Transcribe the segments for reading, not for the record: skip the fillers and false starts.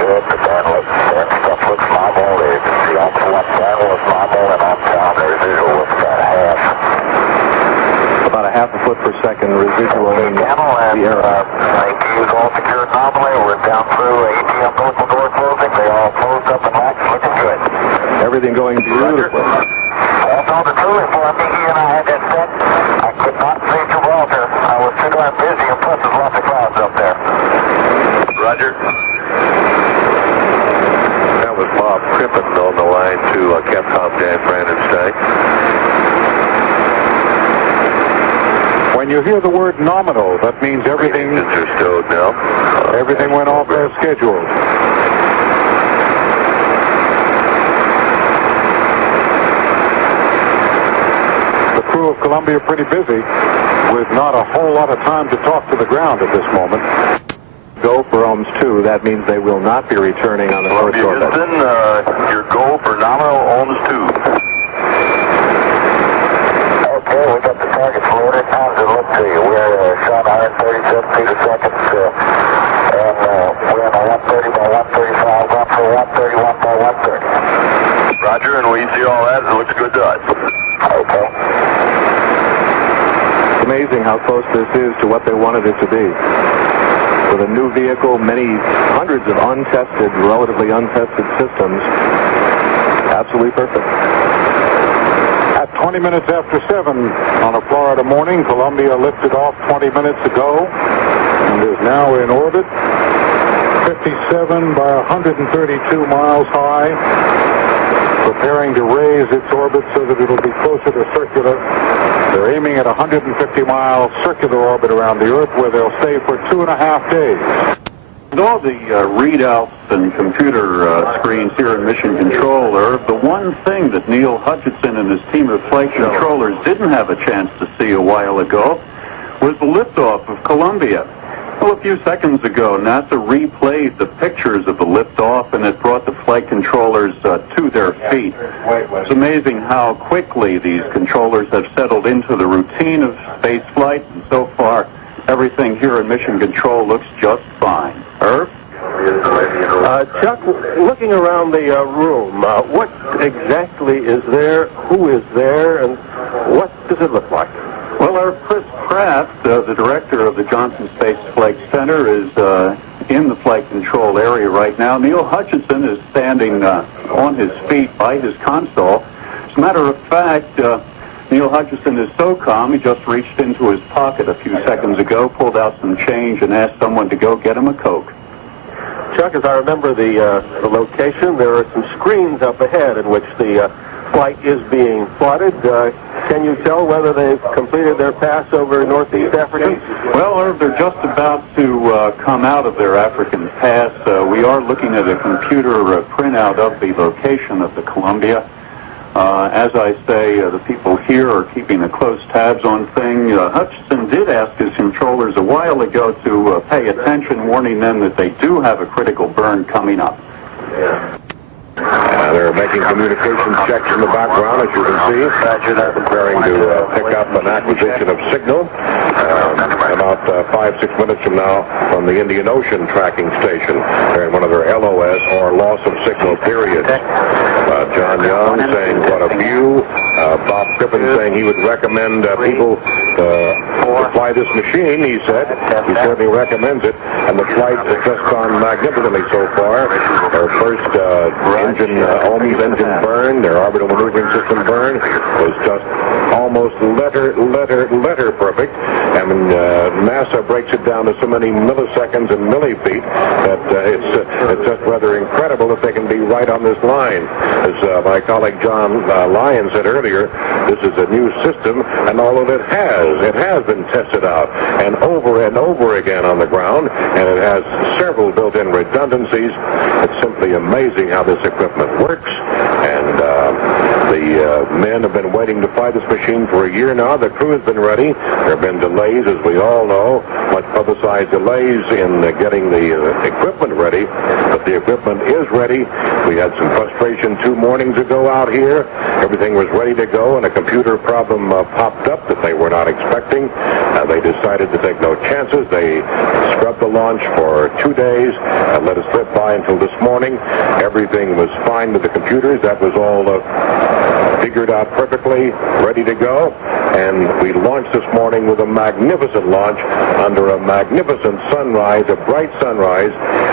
good. The bandwidth and stuff looks normal. The ultra-one bandwidth normal, and on down the residual looks about a half a foot per second residual in the air. APU's all secured nominally. We're down through ATM vertical door closing. They all closed up and locked, looking good. Everything going beautiful. I'll tell the truth, before Mickey and I had that set, I could not see Gibraltar. I was too darn busy, and plus there's lots of clouds up there. Roger. That was Bob Crippen on the line to Capcom Dan Brandenstein. When you hear the word nominal, that means everything. Engines are stowed now. Everything went off as scheduled. The crew of Columbia pretty busy, with not a whole lot of time to talk to the ground at this moment. Go for ohms 2. That means they will not be returning on the first orbit. Houston, your goal for nominal ohms 2. Okay, we got the targets loaded. How's it look to you? We're shot 137 feet a second, and we're in a 130 by 135, run for 131 by 130. Roger, and we see all that. It looks good to us. Okay. It's amazing how close this is to what they wanted it to be. With a new vehicle, many hundreds of untested, relatively untested systems. Absolutely perfect. At 20 minutes after 7 on a Florida morning, Columbia lifted off 20 minutes ago and is now in orbit, 57 by 132 miles high, preparing to raise its orbit so that it'll be closer to circular. They're aiming at a 150-mile circular orbit around the Earth, where they'll stay for 2.5 days. With all the readouts and computer screens here in Mission Control, the one thing that Neil Hutchinson and his team of flight controllers didn't have a chance to see a while ago was the liftoff of Columbia. Well, a few seconds ago, NASA replayed the pictures of the liftoff, and it brought the flight controllers to their feet. It's amazing how quickly these controllers have settled into the routine of space flight, and so far, everything here in Mission Control looks just fine. Irv? Chuck, looking around the room, what exactly is there, who is there, and what does it look like? Well, our Chris Pratt, the director of the Johnson Space Flight Center, is in the flight control area right now. Neil Hutchinson is standing on his feet by his console. As a matter of fact, Neil Hutchinson is so calm, he just reached into his pocket a few seconds ago, pulled out some change, and asked someone to go get him a Coke. Chuck, as I remember the location, there are some screens up ahead in which the flight is being plotted. Can you tell whether they've completed their pass over Northeast Africa? Well, Irv, they're just about to come out of their African pass. We are looking at a computer printout of the location of the Columbia. As I say, the people here are keeping a close tabs on things. Hutchinson did ask his controllers a while ago to pay attention, warning them that they do have a critical burn coming up. They're making communication checks in the background, as you can see. They're preparing to pick up an acquisition of signal about 5-6 minutes from now from the Indian Ocean tracking station. They're in one of their LOS, or loss of signal periods. John Young saying what a view. Bob Crippen saying he would recommend people to fly this machine, he said. He certainly recommends it. And the flight has just gone magnificently so far. Their first ohms engine burn, their orbital maneuvering system burn, was just almost letter perfect. And NASA breaks it down to so many milliseconds and millifeet that it's just rather incredible that they can be right on this line. As my colleague John Lyon said earlier, this is a new system, and although it has been tested out and over again on the ground, and it has several built-in redundancies, it's simply amazing how this equipment works, and The men have been waiting to fly this machine for a year now. The crew has been ready. There have been delays, as we all know, much publicized delays in getting the equipment ready, but the equipment is ready. We had some frustration 2 mornings ago out here. Everything was ready to go, and a computer problem popped up that they were not expecting. They decided to take no chances. They scrubbed the launch for 2 days and let us slip by until this morning. Everything was fine with the computers. That was all figured out perfectly, ready to go. And we launched this morning with a magnificent launch under a magnificent sunrise, a bright sunrise,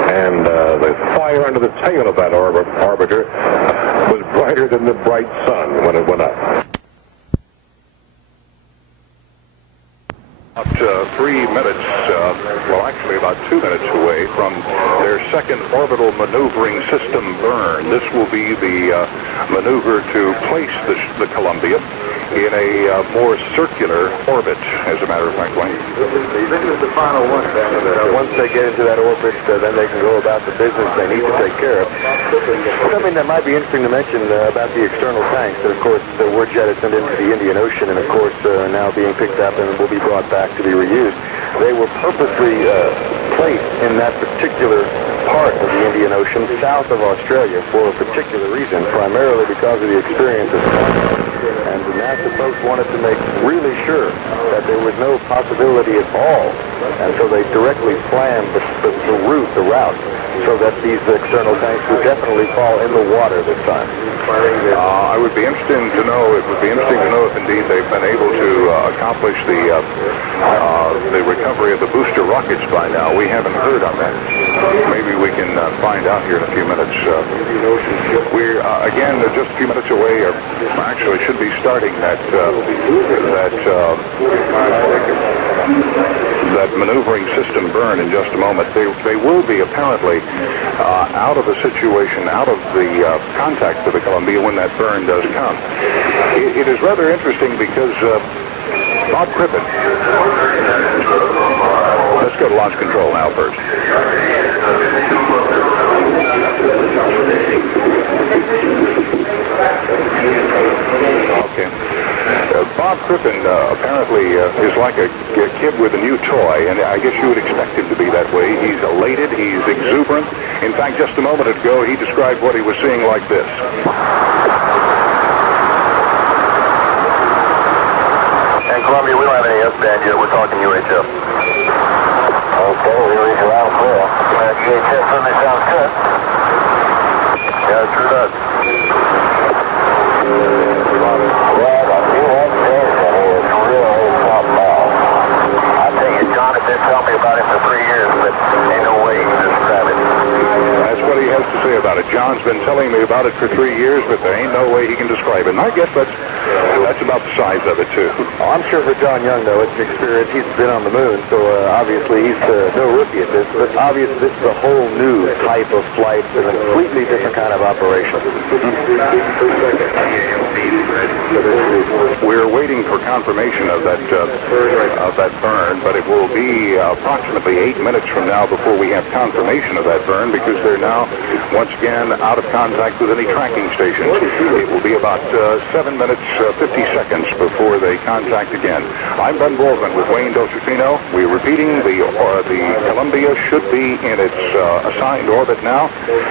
and the fire under the tail of that orbiter was brighter than the bright sun when it went up. About 3 minutes, well, actually about 2 minutes away from their second orbital maneuvering system burn. This will be the maneuver to place the Columbia in a more circular orbit, as a matter of fact, Wayne. This is the final one, Ben. Once they get into that orbit, then they can go about the business they need to take care of. Something that might be interesting to mention about the external tanks, that of course were jettisoned into the Indian Ocean and of course now being picked up and will be brought back to be reused. They were purposely placed in that particular part of the Indian Ocean south of Australia for a particular reason, primarily because of the experience of and the NASA folks wanted to make really sure that there was no possibility at all, and so they directly planned the route, so that these external tanks would definitely fall in the water this time. I would be interested to know. It would be interesting to know if indeed they've been able to accomplish the recovery of the booster rockets by now. We haven't heard on that. Maybe we can find out here in a few minutes. We're again just a few minutes away. Or actually, should be starting that maneuvering system burn in just a moment. They will be apparently out of the situation, out of the contact with the Columbia when that burn does come. It is rather interesting because Bob Crippen. Let's go to launch control now first. Okay. Bob Crippen apparently is like a kid with a new toy, and I guess you would expect him to be that way. He's elated, he's exuberant. In fact, just a moment ago, he described what he was seeing like this. And Columbia, we don't have any S-band yet. We're talking UHF. Okay, we reach around clear. UHF certainly sounds good. Yeah, it sure does. Tell me about it for 3 years, but ain't no way you can describe it. That's what he has to say about it. John's been telling me about it for 3 years, but there ain't no way he can describe it. And I guess that's about the size of it, too. Oh, I'm sure for John Young, though, it's an experience. He's been on the moon, so obviously he's no rookie at this. But obviously this is a whole new type of flight and a completely different kind of operation. We're waiting for confirmation of that burn, but it will be approximately 8 minutes from now before we have confirmation of that burn, because they're now once again out of contact with any tracking stations. It will be about 7 minutes 50 seconds before they contact again. I'm Ben Baldwin with Wayne Dolcifino. We're repeating the Columbia should be in its assigned orbit now.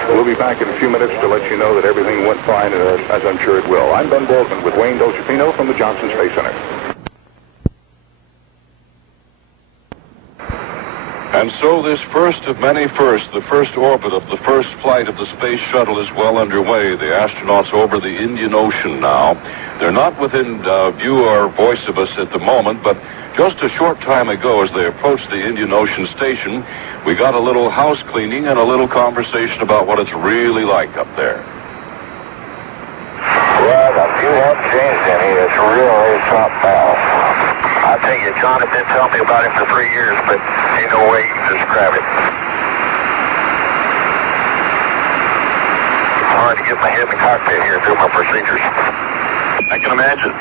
We'll be back in a few minutes to let you know that everything went fine, as I'm sure it will. I'm Ben Baldwin with Wayne Dolcifino from the Johnson Space Center. And so this first of many firsts, the first orbit of the first flight of the space shuttle is well underway. The astronauts over the Indian Ocean now. They're not within view or voice of us at the moment, but just a short time ago as they approached the Indian Ocean station, we got a little house cleaning and a little conversation about what it's really like up there. Well, the view has changed in here. It's really something else. I tell you, John had been telling me about it for 3 years, but ain't no way you can describe it. It's hard to get my head in the cockpit here and do my procedures. I can imagine.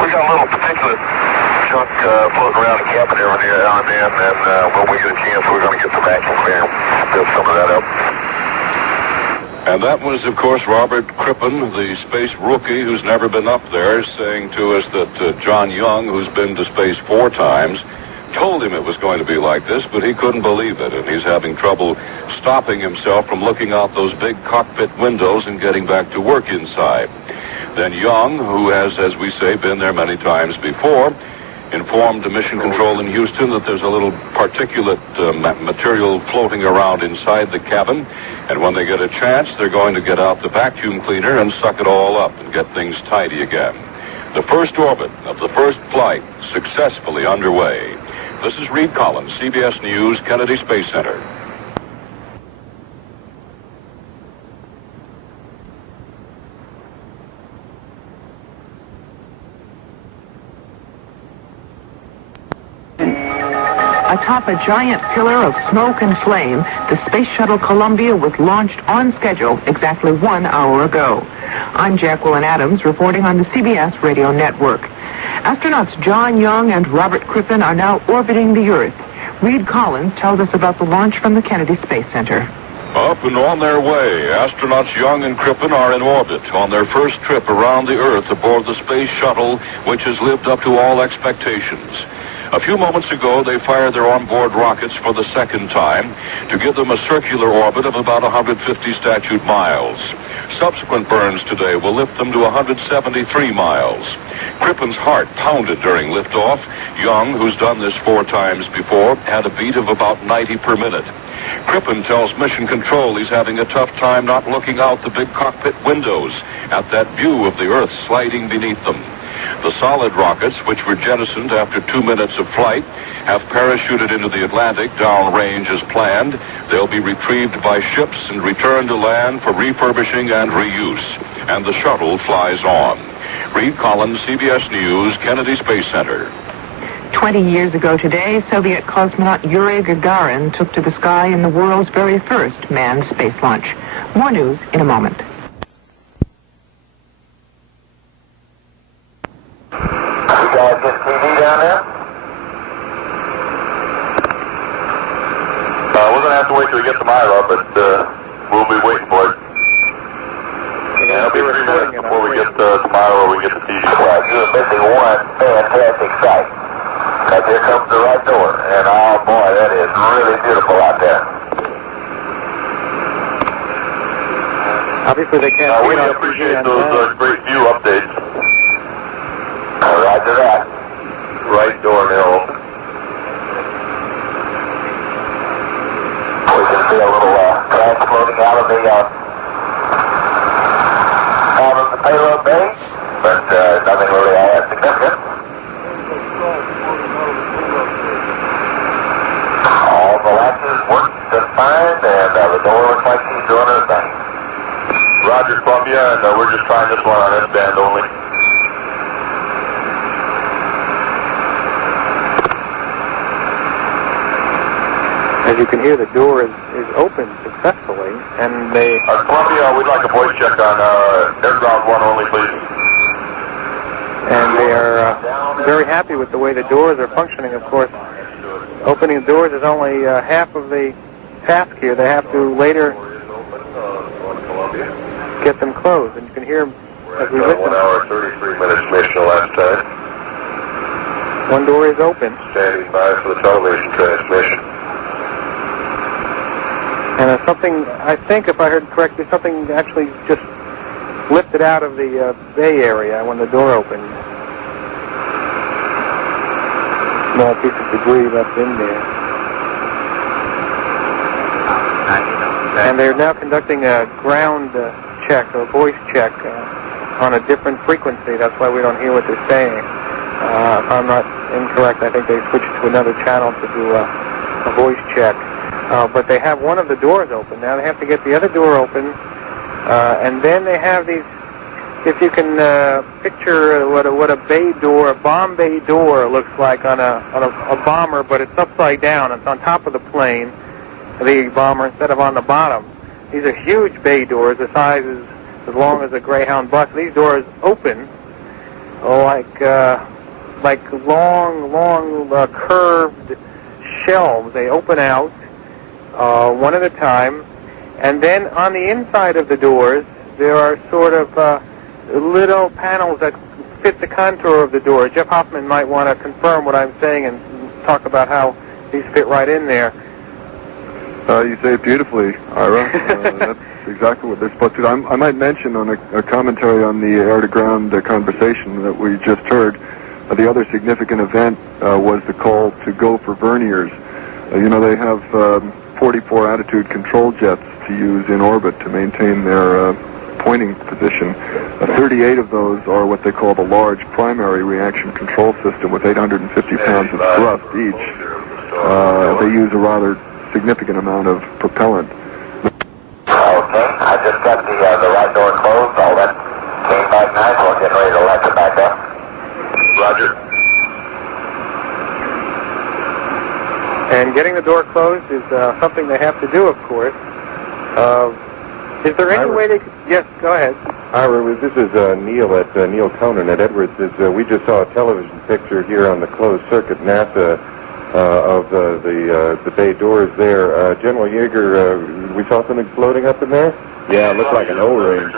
We got a little particulate chunk floating around the cabin every now and then, and when we get a chance, we're going to get the vacuum cleaner and build some of that up. And that was, of course, Robert Crippen, the space rookie who's never been up there, saying to us that John Young, who's been to space 4 times, told him it was going to be like this, but he couldn't believe it, and he's having trouble stopping himself from looking out those big cockpit windows and getting back to work inside. Then Young, who has, as we say, been there many times before, informed the mission control in Houston that there's a little particulate material floating around inside the cabin, and when they get a chance, they're going to get out the vacuum cleaner and suck it all up and get things tidy again. The first orbit of the first flight successfully underway. This is Reed Collins, CBS News, Kennedy Space Center. Atop a giant pillar of smoke and flame, the Space Shuttle Columbia was launched on schedule exactly 1 hour ago. I'm Jacqueline Adams, reporting on the CBS Radio Network. Astronauts John Young and Robert Crippen are now orbiting the Earth. Reed Collins tells us about the launch from the Kennedy Space Center. Up and on their way, astronauts Young and Crippen are in orbit on their first trip around the Earth aboard the Space Shuttle, which has lived up to all expectations. A few moments ago, they fired their onboard rockets for the second time to give them a circular orbit of about 150 statute miles. Subsequent burns today will lift them to 173 miles. Crippen's heart pounded during liftoff. Young, who's done this 4 times before, had a beat of about 90 per minute. Crippen tells Mission Control he's having a tough time not looking out the big cockpit windows at that view of the Earth sliding beneath them. The solid rockets, which were jettisoned after 2 minutes of flight, have parachuted into the Atlantic downrange as planned. They'll be retrieved by ships and returned to land for refurbishing and reuse. And the shuttle flies on. Reed Collins, CBS News, Kennedy Space Center. 20 years ago today, Soviet cosmonaut Yuri Gagarin took to the sky in the world's very first manned space launch. More news in a moment. You guys get TV down there? We're going to have to wait till we get the Myra, but we'll be waiting for it. And it'll be 3 minutes before we get tomorrow or we get the TV. Right, you're missing one fantastic sight. Now here comes the right door, and oh boy, that is really beautiful out there. Obviously they can't We appreciate those great view updates. Roger that. Right door now open. We can see a little crash floating out of the payload bay, but nothing really all that significant. All the latches work just fine, and the door looks like she's doing her thing. Roger, Columbia, and we're just trying this one on S-band only. As you can hear, the door is open successfully, and they... Columbia, we'd like a voice check on air ground 1 only, please. And they are very happy with the way the doors are functioning, of course. Opening the doors is only half of the task here. They have to later get them closed. And you can hear as we listen. 1 hour, 33 minutes mission last time. One door is open. Standing by for the television transmission. And something, I think, if I heard correctly, something actually just lifted out of the bay area when the door opened. Small piece of debris left in there. And they're now conducting a ground check, or voice check, on a different frequency. That's why we don't hear what they're saying. If I'm not incorrect, I think they switched to another channel to do a voice check. But they have one of the doors open. Now they have to get the other door open, and then they have these, if you can picture what a bay door, a bomb bay door looks like on a bomber, but it's upside down. It's on top of the plane, the bomber, instead of on the bottom. These are huge bay doors. The size is as long as a Greyhound bus. These doors open like long curved shelves. They open out one at a time, And then on the inside of the doors, there are sort of little panels that fit the contour of the door. Jeff Hoffman might want to confirm what I'm saying and talk about how these fit right in there. You say it beautifully, Ira. That's exactly what they're supposed to do. I might mention on a commentary on the air-to-ground conversation that we just heard, the other significant event was the call to go for verniers. They have 44 attitude control jets to use in orbit to maintain their pointing position. 38 of those are what they call the large primary reaction control system with 850 pounds of thrust each. They use a rather significant amount of propellant. Okay, I just got the right door closed. All that came back nice. We're getting ready to let it back up. Roger. And getting the door closed is something they have to do, of course. Is there any way they could... Yes, go ahead. Ira, this is Neil Conan at Edwards. We just saw a television picture here on the closed circuit NASA of the bay doors there. General Yeager, we saw something floating up in there? Yeah, it looked like an O-ring.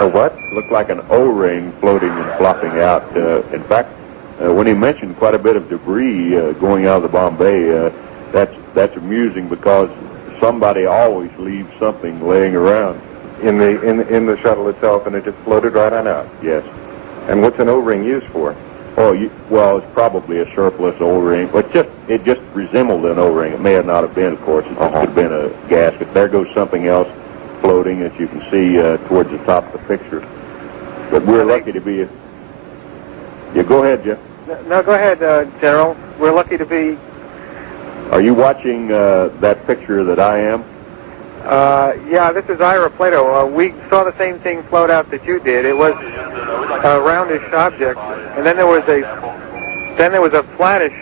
A what? Looked like an O-ring floating and flopping out. In fact, when he mentioned quite a bit of debris going out of the bomb bay, that's amusing because somebody always leaves something laying around In the shuttle itself, and it just floated right on out? Yes. And what's an O-ring used for? Well, it's probably a surplus O-ring, but it just resembled an O-ring. It may have not have been, of course. It just could have been a gasket. There goes something else floating, as you can see towards the top of the picture. But we're lucky to be... Yeah, go ahead, Jeff. No, go ahead, General. We're lucky to be... Are you watching that picture that I am? Yeah, this is Ira Plato. We saw the same thing float out that you did. It was a roundish object, and then there was a flattish,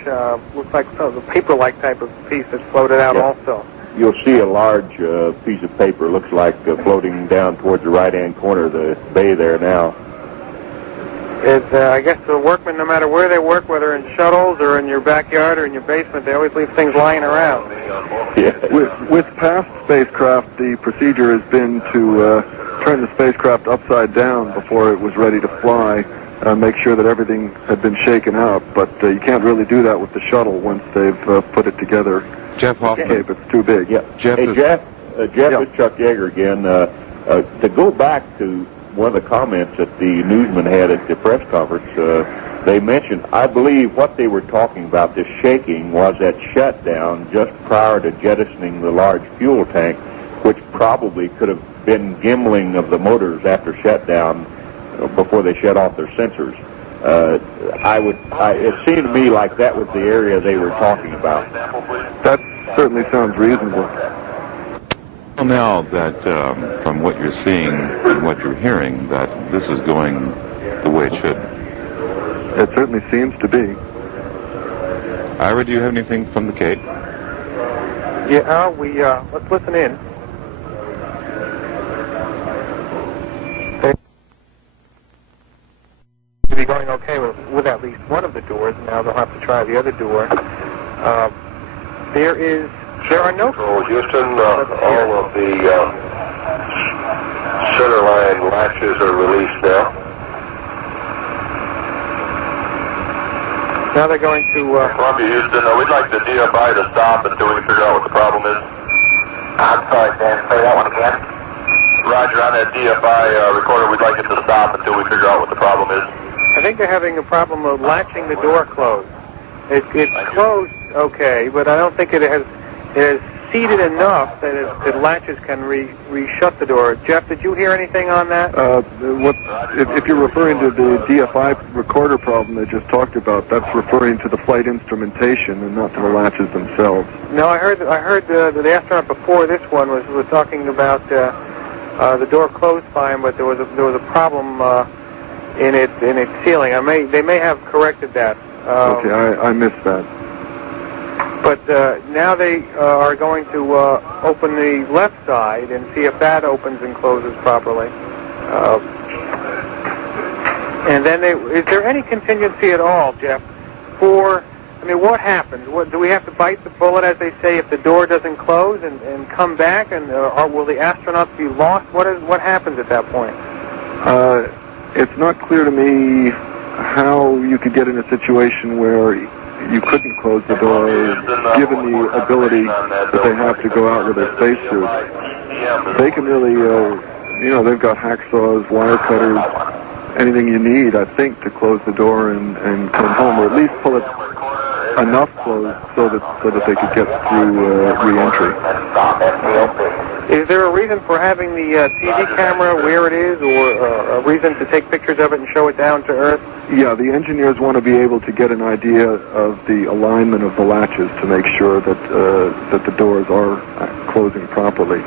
looks like a paper-like type of piece that floated out also. You'll see a large piece of paper, looks like floating down towards the right-hand corner of the bay there now. I guess the workmen, no matter where they work, whether in shuttles or in your backyard or in your basement, they always leave things lying around. Yeah. With past spacecraft, the procedure has been to turn the spacecraft upside down before it was ready to fly, make sure that everything had been shaken out. But you can't really do that with the shuttle once they've put it together. Jeff Hoffman. It's too big. Yeah. Jeff, is Chuck Yeager again. To go back to one of the comments that the newsman had at the press conference, they mentioned, I believe what they were talking about, this shaking, was at shutdown just prior to jettisoning the large fuel tank, which probably could have been gimbling of the motors after shutdown before they shut off their sensors. It seemed to me like that was the area they were talking about. That certainly sounds reasonable. Well, now that from what you're seeing and what you're hearing, that this is going the way it should. It certainly seems to be. Ira, do you have anything from the Cape? Yeah, let's listen in. Be going okay with at least one of the doors. Now they'll have to try the other door. There are no... Houston, all of the centerline latches are released now. Now they're going to... Columbia, Houston, we'd like the DFI to stop until we figure out what the problem is. I'm sorry, Dan. Say that one again. Roger, on that DFI recorder, we'd like it to stop until we figure out what the problem is. I think they're having a problem of latching the door closed. It's closed okay, but I don't think it has seated enough that the latches can re-shut the door. Jeff, did you hear anything on that? If you're referring to the DFI recorder problem they just talked about, that's referring to the flight instrumentation and not to the latches themselves. No, I heard the astronaut before this one was talking about the door closed fine, but there was a problem in its sealing. They may have corrected that. Okay, I missed that. But now they are going to open the left side and see if that opens and closes properly. And then is there any contingency at all, Jeff, for mean, what happens? Do we have to bite the bullet, as they say, if the door doesn't close and come back, and or will the astronauts be lost? What happens at that point? It's not clear to me how you could get in a situation where you couldn't close the door, given the ability that they have to go out with their spacesuits. They can really, they've got hacksaws, wire cutters, anything you need, I think, to close the door and come home, or at least pull it enough closed so that they could get through re-entry. Is there a reason for having the TV camera where it is, or a reason to take pictures of it and show it down to Earth? Yeah, the engineers want to be able to get an idea of the alignment of the latches to make sure that the doors are closing properly.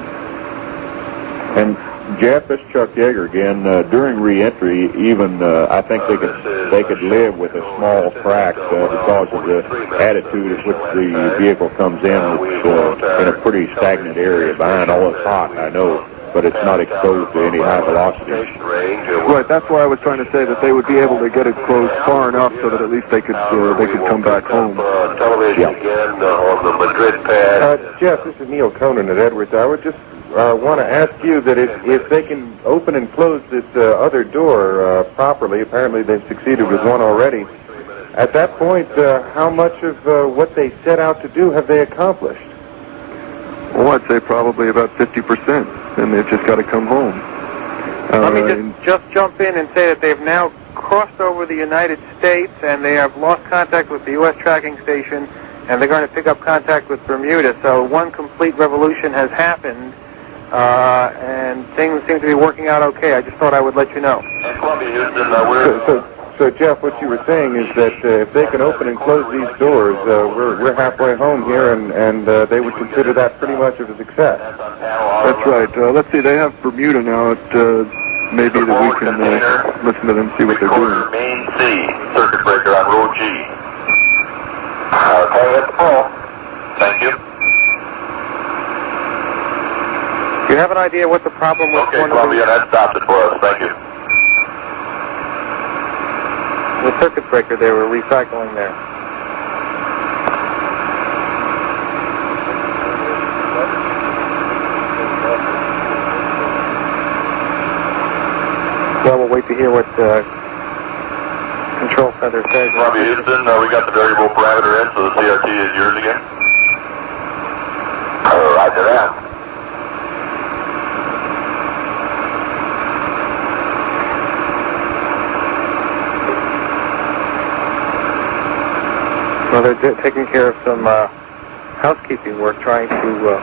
And Jeff, this is Chuck Yeager again. During re-entry, even I think they could live with a small crack because of the attitude at which the vehicle comes in. It's in a pretty stagnant area behind. All it's hot, I know, but it's not exposed to any high velocity. Right. That's why I was trying to say that they would be able to get it closed far enough so that at least they could come back home. Television again on the Madrid pad. Jeff, this is Neil Conan at Edwards. I would just want to ask you that if they can open and close this other door properly, apparently they've succeeded with one already, at that point, how much of what they set out to do have they accomplished? Well, I'd say probably about 50%, and they've just got to come home. Let me just jump in and say that they've now crossed over the United States, and they have lost contact with the U.S. tracking station, and they're going to pick up contact with Bermuda. So one complete revolution has happened, and things seem to be working out okay. I just thought I would let you know. So Jeff, what you were saying is that if they can open and close these doors, we're halfway home here, and they would consider that pretty much of a success. That's right. Let's see, they have Bermuda now. Maybe that we can listen to them, see what they're doing. Main C, circuit breaker on row G. Okay, hit the pull. Thank you. Do you have an idea what the problem was? Okay, Columbia, that stopped it for us. Thank you. The circuit breaker they were recycling there. Well, we'll wait to hear what the control center says. Columbia, Houston, we got the variable parameter in, so the CRT is yours again. Roger that. Well, they're taking care of some housekeeping work, trying to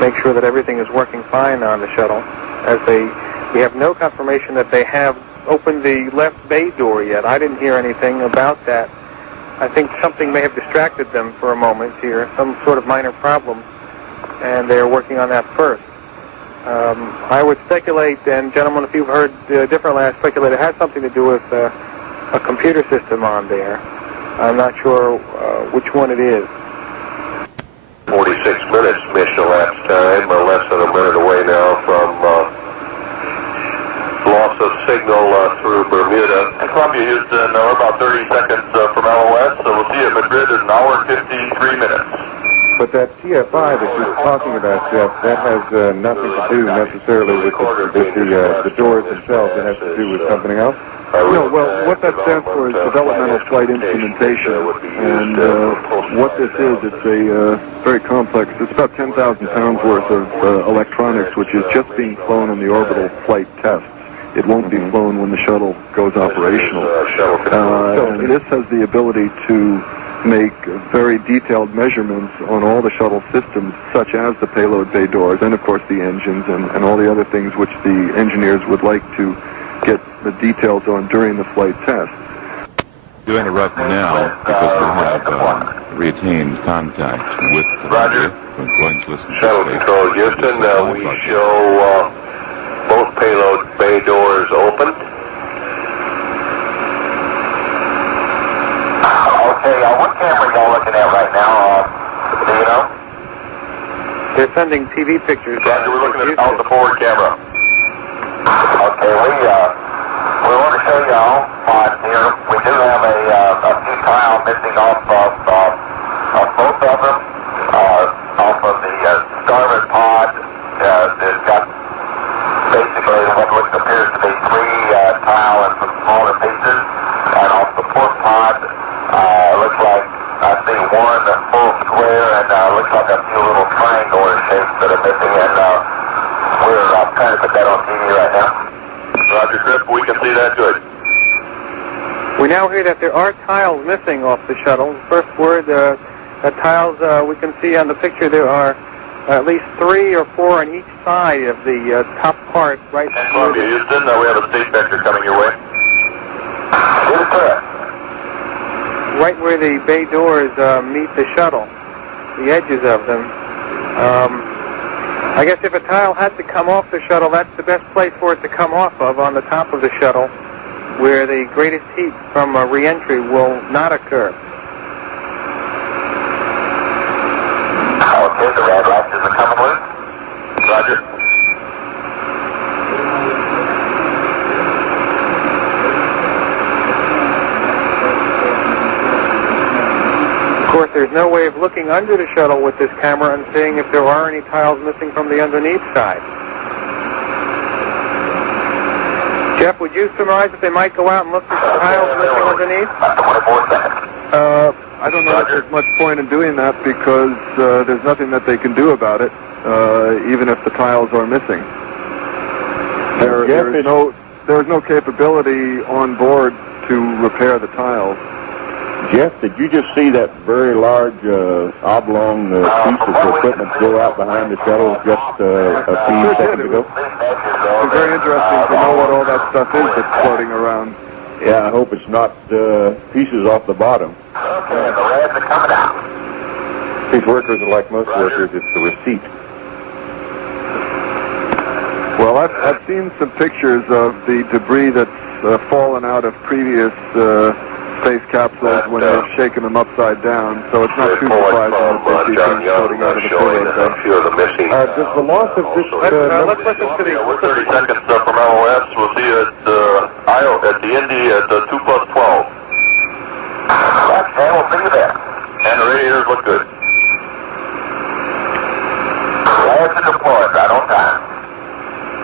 make sure that everything is working fine on the shuttle. We have no confirmation that they have opened the left bay door yet. I didn't hear anything about that. I think something may have distracted them for a moment here, some sort of minor problem, and they're working on that first. I would speculate, and gentlemen, if you've heard differently, I speculate it has something to do with a computer system on there. I'm not sure which one it is. 46 minutes mission elapsed time, less than a minute away now from loss of signal through Bermuda. Columbia, Houston, we're about 30 seconds from LOS, so we'll see you at Madrid in an hour and 53 minutes. But that TFI that you're talking about, Jeff, that has nothing to do necessarily with the doors themselves. It has to do with something else? No, well, what that stands for is Developmental Flight Instrumentation, and what this is, it's a very complex, it's about 10,000 pounds worth of electronics, which is just being flown in the orbital flight tests. It won't be flown when the shuttle goes operational. And this has the ability to make very detailed measurements on all the shuttle systems, such as the payload bay doors, and of course the engines, and all the other things which the engineers would like to get the details on during the flight test. To interrupt now, because we have retained contact with the Roger. We're going to listen to Shuttle Control, Houston, we show both payload bay doors open. Okay, what camera are y'all looking at right now? Do you know? They're sending TV pictures. Roger, we're looking at the forward camera. Okay, we want to show y'all on here. We do have a tile missing off of both of them. Off of the starboard pod, there's got basically what appears to be 3 tile and some smaller pieces. And off the port pod, looks like I see 1 full square and looks like a few little triangular shapes that are missing. And we're trying to put that on TV right now. Roger, Griff, we can see that good. We now hear that there are tiles missing off the shuttle. First word, tiles we can see on the picture there are at least 3 or 4 on each side of the top part, right? Columbia, Houston, we have a state vector coming your way. Yes, sir. Right where the bay doors meet the shuttle, the edges of them. I guess if a tile had to come off the shuttle, that's the best place for it to come off of, on the top of the shuttle, where the greatest heat from re-entry will not occur. Okay, the red lights is coming with. Roger. Of course, there's no way of looking under the shuttle with this camera and seeing if there are any tiles missing from the underneath side. Jeff, would you surmise that they might go out and look for some tiles missing underneath? I don't know if there's much point in doing that because there's nothing that they can do about it, even if the tiles are missing. There's no capability on board to repair the tiles. Jeff, did you just see that very large oblong piece of equipment go out behind the shuttle just a few seconds ago? It's very interesting to know what all that stuff is that's floating around. Yeah, I hope it's not pieces off the bottom. Okay, the reds are coming out. These workers are like most workers, it's the receipt. Well, I've seen some pictures of the debris that's fallen out of previous space capsules when they've shaken them upside down, so it's not too surprising that they see things floating out of the payload bay. Does the loss of this... let's listen to the... We're 30 seconds from LOS. We'll see you at the Indy at 2+12. Okay, we'll see you there. And the radiators look good. Radiators are deployed right on time.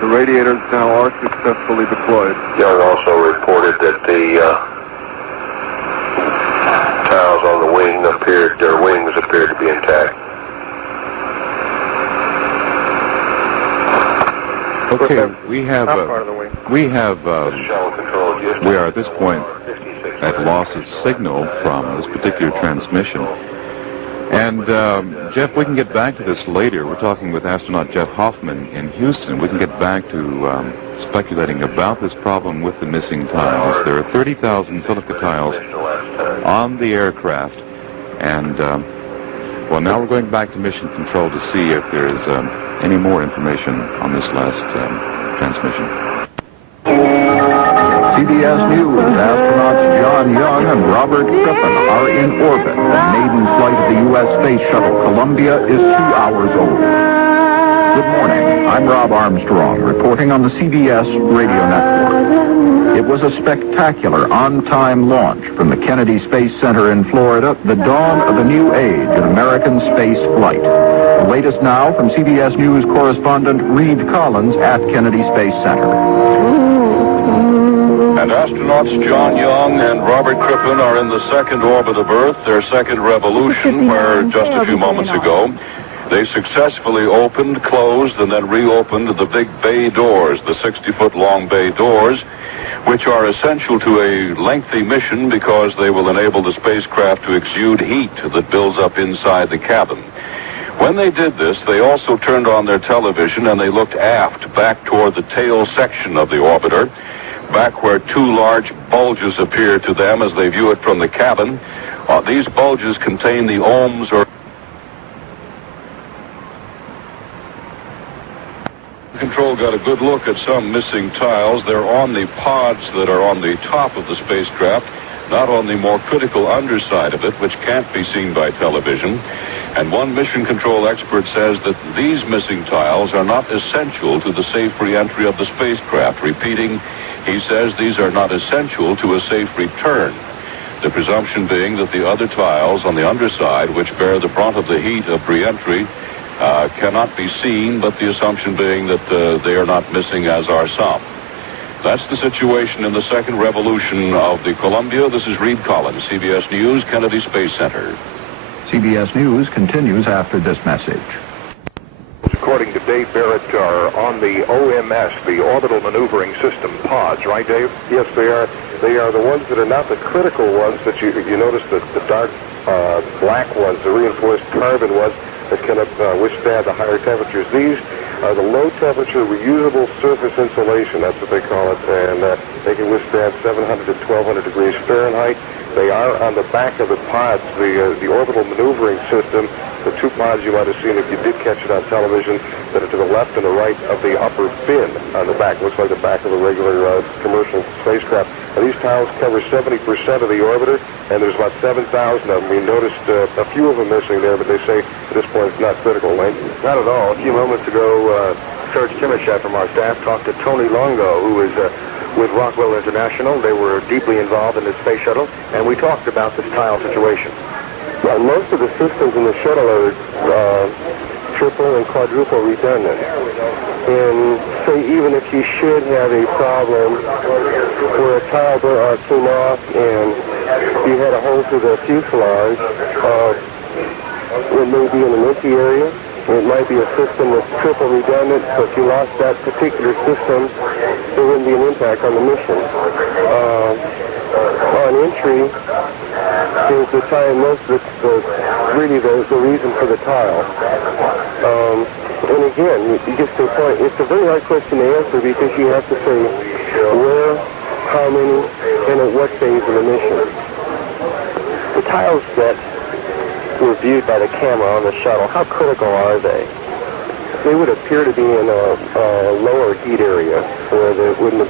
The radiators now are successfully deployed. Young also reported that the tiles on the wing their wings appeared to be intact. Okay, we are at this point at loss of signal from this particular transmission. And Jeff, we can get back to this later. We're talking with astronaut Jeff Hoffman in Houston. We can get back to speculating about this problem with the missing tiles. There are 30,000 silica tiles on the aircraft. And, well, now we're going back to mission control to see if there is any more information on this last transmission. CBS News, astronauts John Young and Robert Crippen are in orbit. The maiden flight of the U.S. Space Shuttle Columbia is 2 hours old. Good morning. I'm Rob Armstrong, reporting on the CBS Radio Network. It was a spectacular on-time launch from the Kennedy Space Center in Florida, the dawn of a new age in American space flight. The latest now from CBS News correspondent Reed Collins at Kennedy Space Center. And astronauts John Young and Robert Crippen are in the second orbit of Earth, their second revolution, where just a few moments ago, they successfully opened, closed, and then reopened the big bay doors, the 60-foot-long bay doors, which are essential to a lengthy mission because they will enable the spacecraft to exude heat that builds up inside the cabin. When they did this, they also turned on their television and they looked aft, back toward the tail section of the orbiter, back where 2 large bulges appear to them as they view it from the cabin. These bulges contain the ohms or... Control got a good look at some missing tiles. They're on the pods that are on the top of the spacecraft, not on the more critical underside of it, which can't be seen by television. And one mission control expert says that these missing tiles are not essential to the safe re-entry of the spacecraft. Repeating, he says these are not essential to a safe return. The presumption being that the other tiles on the underside, which bear the brunt of the heat of re-entry, cannot be seen, but the assumption being that they are not missing, as are some. That's the situation in the second revolution of the Columbia. This is Reed Collins, CBS News, Kennedy Space Center. CBS News continues after this message. According to Dave Barrett, are on the OMS, the Orbital Maneuvering System pods, right, Dave? Yes, they are. They are the ones that are not the critical ones that you notice, the dark black ones, the reinforced carbon ones that can withstand the higher temperatures. These are the low-temperature reusable surface insulation. That's what they call it, and they can withstand 700 to 1,200 degrees Fahrenheit. They are on the back of the pods, the orbital maneuvering system. The two pods you might have seen if you did catch it on television that are to the left and the right of the upper fin on the back. Looks like the back of a regular commercial spacecraft. And these tiles cover 70% of the orbiter, and there's about 7,000 of them. We noticed a few of them missing there, but they say at this point it's not critical, Lane. Not at all. A few moments ago, Serge Timoshev from our staff talked to Tony Longo, who is with Rockwell International. They were deeply involved in the space shuttle, and we talked about this tile situation. Well, most of the systems in the shuttle are triple and quadruple redundant. And say even if you should have a problem where a tile came off and you had a hole through the fuselage, it may be in an empty area. It might be a system that's triple redundant, so if you lost that particular system, there wouldn't be an impact on the mission. On entry, is the time most of really the reason for the tile. And again, you get to a point, it's a very hard question to answer because you have to say where, how many, and at what phase of the mission. The tiles that were viewed by the camera on the shuttle, how critical are they? They would appear to be in a lower heat area where they wouldn't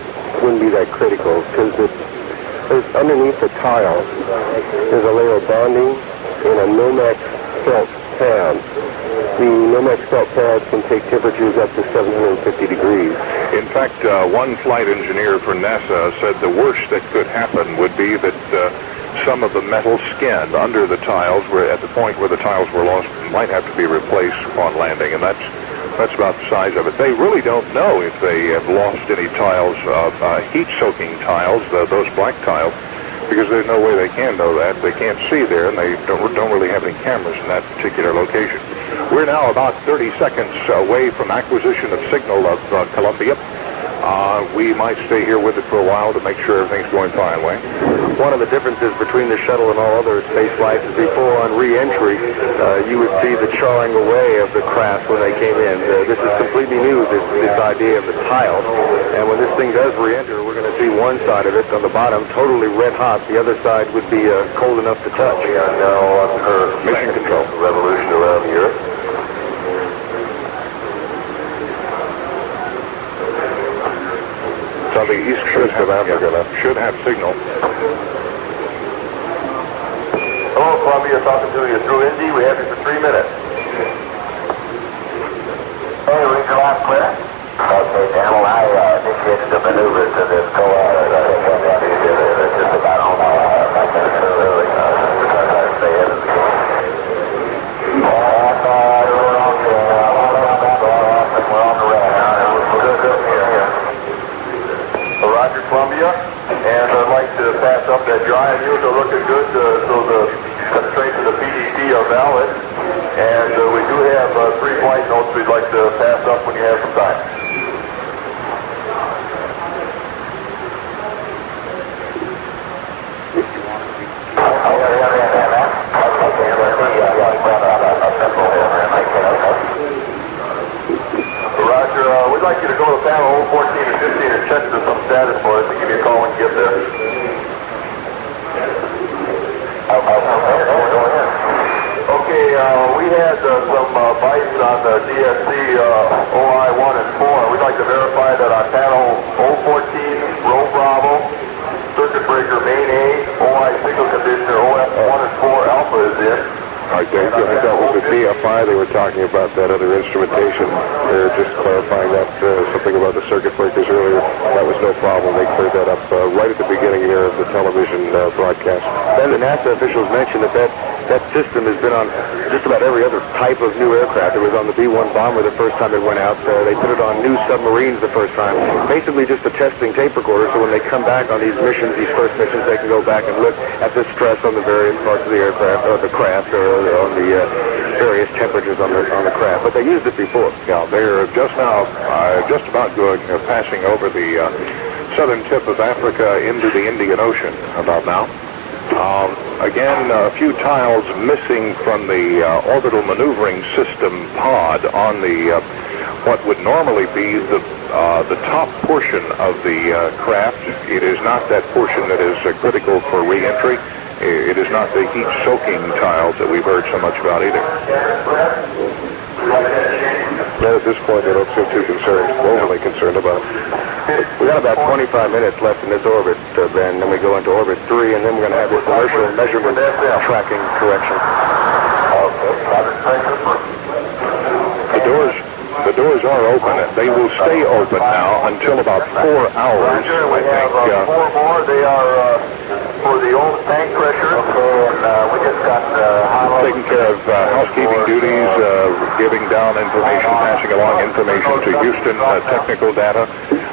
be that critical because there's underneath the tile, there's a layer of bonding and a Nomex felt pad. The Nomex felt pads can take temperatures up to 750 degrees. In fact, one flight engineer for NASA said the worst that could happen would be that some of the metal skin under the tiles, were at the point where the tiles were lost, might have to be replaced on landing, and that's about the size of it. They really don't know if they have lost any tiles, heat-soaking tiles, those black tiles, because there's no way they can know that. They can't see there, and they don't really have any cameras in that particular location. We're now about 30 seconds away from acquisition of signal of Columbia. We might stay here with it for a while to make sure everything's going fine, Wayne. One of the differences between the shuttle and all other space flights is before on re-entry, you would see the charring away of the craft when they came in. This is completely new, this idea of the tile. And when this thing does re-enter, we're going to see one side of it on the bottom totally red hot. The other side would be cold enough to touch. We are now on her mission control revolution around the Earth. On the east coast of Africa, should have signal. Hello, Columbia, talking to you through Indy. We have you for 3 minutes. Hey, read your last clear? Okay, Dan, well, I initiated the maneuver to this it's just about almost 5 minutes early, because I stay ahead of the game. And we're on the red now, and we're good here. Roger, Columbia, and I'd like to pass up that dry news are looking good, so the constraints of the PDT are valid, and we do have 3 flight notes we'd like to pass up when you have some time. Roger, we'd like you to go to panel 14 and 15 and check for some status for us and give you a call when you get there. Okay, we had some bites on the DSC OI 1 and 4. We'd like to verify that on panel 014, row Bravo, circuit breaker main A, OI signal conditioner OF 1 and 4 alpha is in. All right, Dave, I think that was the DFI. They were talking about that other instrumentation. They're just clarifying that something about the circuit breakers earlier. That was no problem. They cleared that up right at the beginning here of the television broadcast. Then the NASA officials mentioned that system has been on just about every other type of new aircraft. It was on the B-1 bomber the first time it went out. They put it on new submarines the first time. Basically just a testing tape recorder, so when they come back on these missions, these first missions, they can go back and look at the stress on the various parts of the aircraft, or the craft, or on the various temperatures on the craft. But they used it before. Yeah, they're just now, just about going, passing over the southern tip of Africa into the Indian Ocean about now. Again, a few tiles missing from the orbital maneuvering system pod on the what would normally be the top portion of the craft. It is not that portion that is critical for re-entry. It is not the heat-soaking tiles that we've heard so much about either. But at this point, they don't seem too concerned, overly concerned about it. We got about 25 minutes left in this orbit, Ben. Then we go into orbit 3, and then we're going to have this inertial measurement tracking correction. The doors are open. They will stay open now until about 4 hours, I think. 4 more. They are for the old tank pressure. And we just got taking care of housekeeping duties, giving down information, passing along information to Houston, technical data.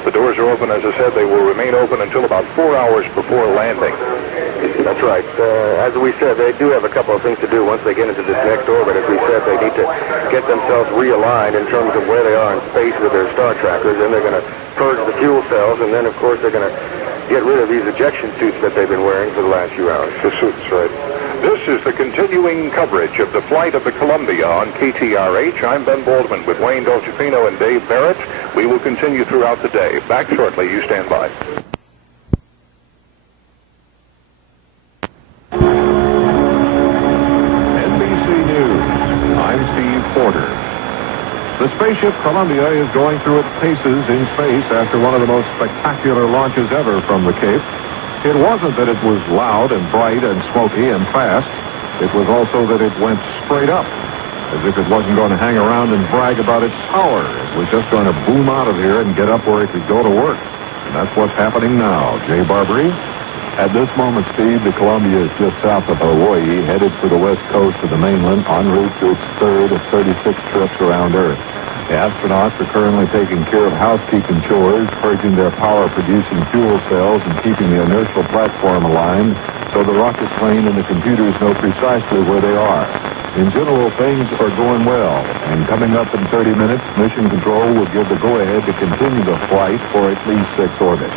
The doors are open, as I said. They will remain open until about 4 hours before landing. That's right. As we said, they do have a couple of things to do once they get into this next orbit. As we said, they need to get themselves realigned in terms of where they are in space with their star trackers. Then they're going to purge the fuel cells, and then, of course, they're going to get rid of these ejection suits that they've been wearing for the last few hours. The suits, right. This is the continuing coverage of the flight of the Columbia on KTRH. I'm Ben Baldwin with Wayne Dolcefino and Dave Barrett. We will continue throughout the day. Back shortly. You stand by. NBC News. I'm Steve Porter. The spaceship Columbia is going through its paces in space after one of the most spectacular launches ever from the Cape. It wasn't that it was loud and bright and smoky and fast. It was also that it went straight up, as if it wasn't going to hang around and brag about its power. It was just going to boom out of here and get up where it could go to work. And that's what's happening now. Jay Barbary? At this moment, Steve, the Columbia is just south of Hawaii, headed for the west coast of the mainland, en route to its third of 36 trips around Earth. The astronauts are currently taking care of housekeeping chores, purging their power-producing fuel cells, and keeping the inertial platform aligned so the rocket plane and the computers know precisely where they are. In general, things are going well, and coming up in 30 minutes, Mission Control will give the go-ahead to continue the flight for at least 6 orbits.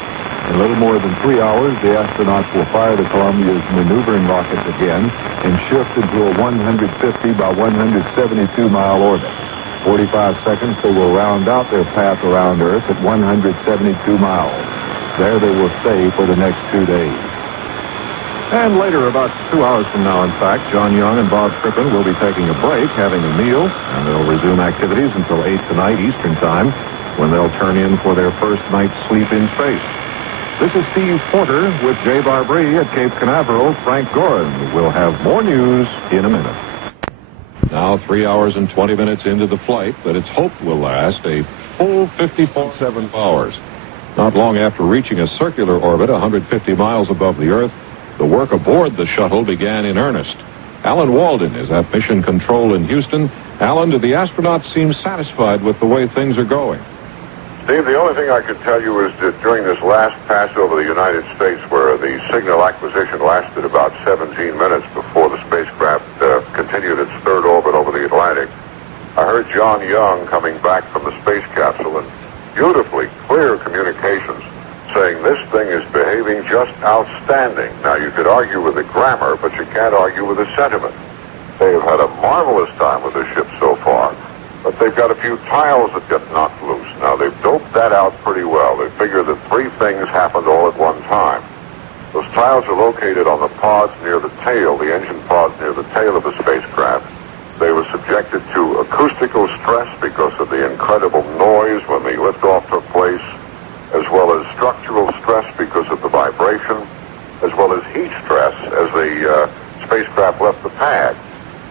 In a little more than 3 hours, the astronauts will fire the Columbia's maneuvering rockets again and shift into a 150 by 172-mile orbit. 45 seconds, they will round out their path around Earth at 172 miles. There they will stay for the next 2 days. And later, about 2 hours from now, in fact, John Young and Bob Crippen will be taking a break, having a meal, and they'll resume activities until 8 tonight Eastern Time, when they'll turn in for their first night's sleep in space. This is Steve Porter with Jay Barbary at Cape Canaveral. Frank Gorin will have more news in a minute. Now 3 hours and 20 minutes into the flight that it's hoped will last a full 50.7 hours. Not long after reaching a circular orbit 150 miles above the Earth, the work aboard the shuttle began in earnest. Alan Walden is at Mission Control in Houston. Alan, do the astronauts seem satisfied with the way things are going? Steve, the only thing I can tell you is that during this last pass over the United States, where the signal acquisition lasted about 17 minutes before the spacecraft continued its third orbit over the Atlantic, I heard John Young coming back from the space capsule in beautifully clear communications saying this thing is behaving just outstanding. Now, you could argue with the grammar, but you can't argue with the sentiment. They've had a marvelous time with the ship so far. But they've got a few tiles that get knocked loose. Now, they've doped that out pretty well. They figure that 3 things happened all at one time. Those tiles are located on the pods near the tail, the engine pods near the tail of the spacecraft. They were subjected to acoustical stress because of the incredible noise when the liftoff took place, as well as structural stress because of the vibration, as well as heat stress as the spacecraft left the pad.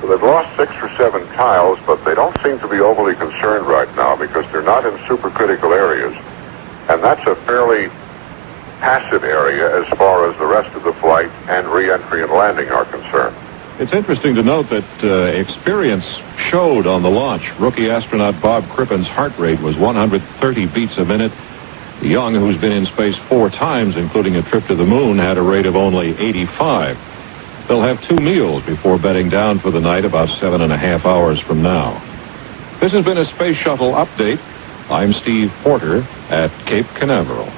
So they've lost 6 or 7 tiles, but they don't seem to be overly concerned right now because they're not in supercritical areas. And that's a fairly passive area as far as the rest of the flight and re-entry and landing are concerned. It's interesting to note that experience showed on the launch. Rookie astronaut Bob Crippen's heart rate was 130 beats a minute. Young, who's been in space 4 times, including a trip to the moon, had a rate of only 85. They'll have 2 meals before bedding down for the night about 7.5 hours from now. This has been a Space Shuttle update. I'm Steve Porter at Cape Canaveral.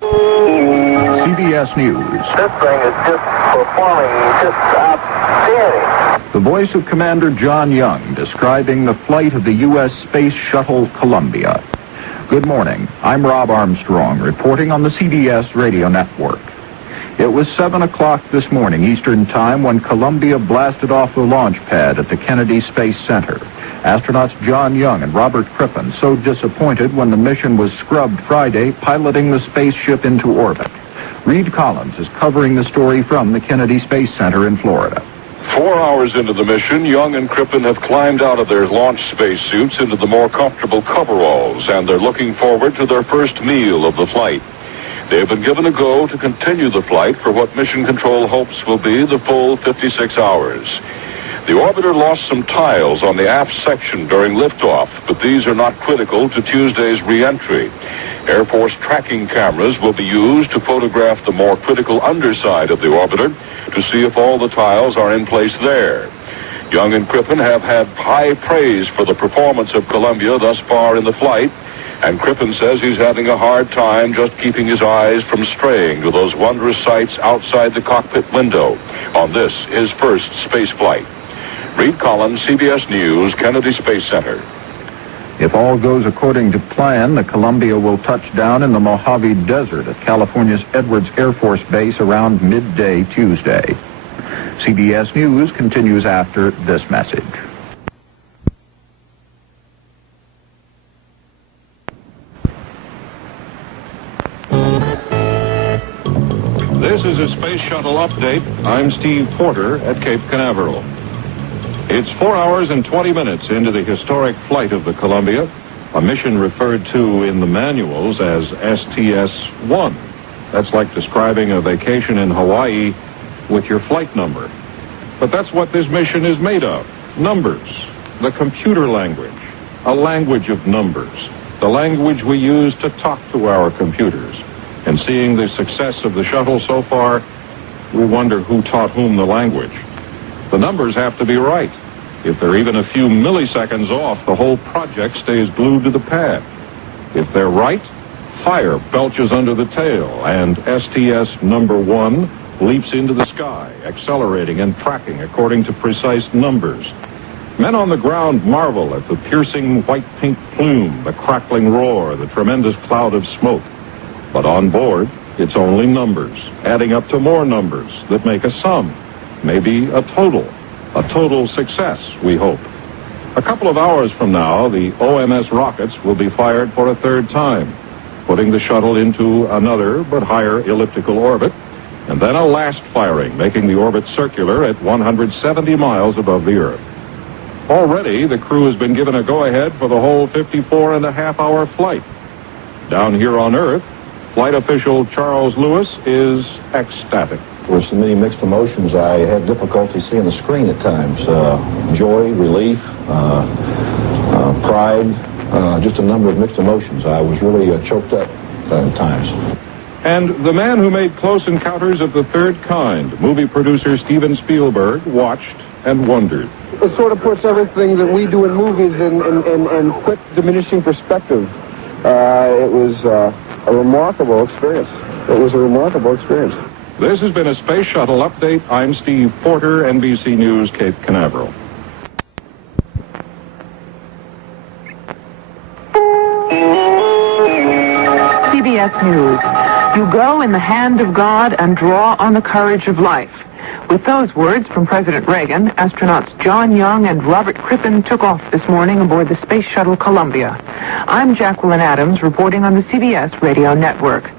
CBS News. This thing is just performing just outstanding. The voice of Commander John Young describing the flight of the U.S. Space Shuttle Columbia. Good morning. I'm Rob Armstrong, reporting on the CBS Radio Network. It was 7 o'clock this morning Eastern Time when Columbia blasted off the launch pad at the Kennedy Space Center. Astronauts John Young and Robert Crippen so disappointed when the mission was scrubbed Friday, piloting the spaceship into orbit. Reed Collins is covering the story from the Kennedy Space Center in Florida. 4 hours into the mission, Young and Crippen have climbed out of their launch spacesuits into the more comfortable coveralls, and they're looking forward to their first meal of the flight. They have been given a go to continue the flight for what Mission Control hopes will be the full 56 hours. The orbiter lost some tiles on the aft section during liftoff, but these are not critical to Tuesday's re-entry. Air Force tracking cameras will be used to photograph the more critical underside of the orbiter to see if all the tiles are in place there. Young and Crippen have had high praise for the performance of Columbia thus far in the flight, and Crippen says he's having a hard time just keeping his eyes from straying to those wondrous sights outside the cockpit window on this, his first space flight. Reed Collins, CBS News, Kennedy Space Center. If all goes according to plan, the Columbia will touch down in the Mojave Desert at California's Edwards Air Force Base around midday Tuesday. CBS News continues after this message. This is a Space Shuttle update. I'm Steve Porter at Cape Canaveral. It's 4 hours and 20 minutes into the historic flight of the Columbia, a mission referred to in the manuals as STS-1. That's like describing a vacation in Hawaii with your flight number. But that's what this mission is made of. Numbers. The computer language. A language of numbers. The language we use to talk to our computers. And seeing the success of the shuttle so far, we wonder who taught whom the language. The numbers have to be right. If they're even a few milliseconds off, the whole project stays glued to the pad. If they're right, fire belches under the tail, and STS number 1 leaps into the sky, accelerating and tracking according to precise numbers. Men on the ground marvel at the piercing white-pink plume, the crackling roar, the tremendous cloud of smoke. But on board, it's only numbers, adding up to more numbers that make a sum. Maybe a total success, we hope. A couple of hours from now, the OMS rockets will be fired for a third time, putting the shuttle into another but higher elliptical orbit, and then a last firing, making the orbit circular at 170 miles above the Earth. Already, the crew has been given a go-ahead for the whole 54.5-hour flight. Down here on Earth, flight official Charles Lewis is ecstatic. There were so many mixed emotions. I had difficulty seeing the screen at times. Joy, relief, pride, just a number of mixed emotions. I was really choked up at times. And the man who made Close Encounters of the Third Kind, movie producer Steven Spielberg, watched and wondered. It sort of puts everything that we do in movies in quick diminishing perspective. It was a remarkable experience. This has been a Space Shuttle update. I'm Steve Porter, NBC News, Cape Canaveral. CBS News. You go in the hand of God and draw on the courage of life. With those words from President Reagan, astronauts John Young and Robert Crippen took off this morning aboard the Space Shuttle Columbia. I'm Jacqueline Adams, reporting on the CBS Radio Network.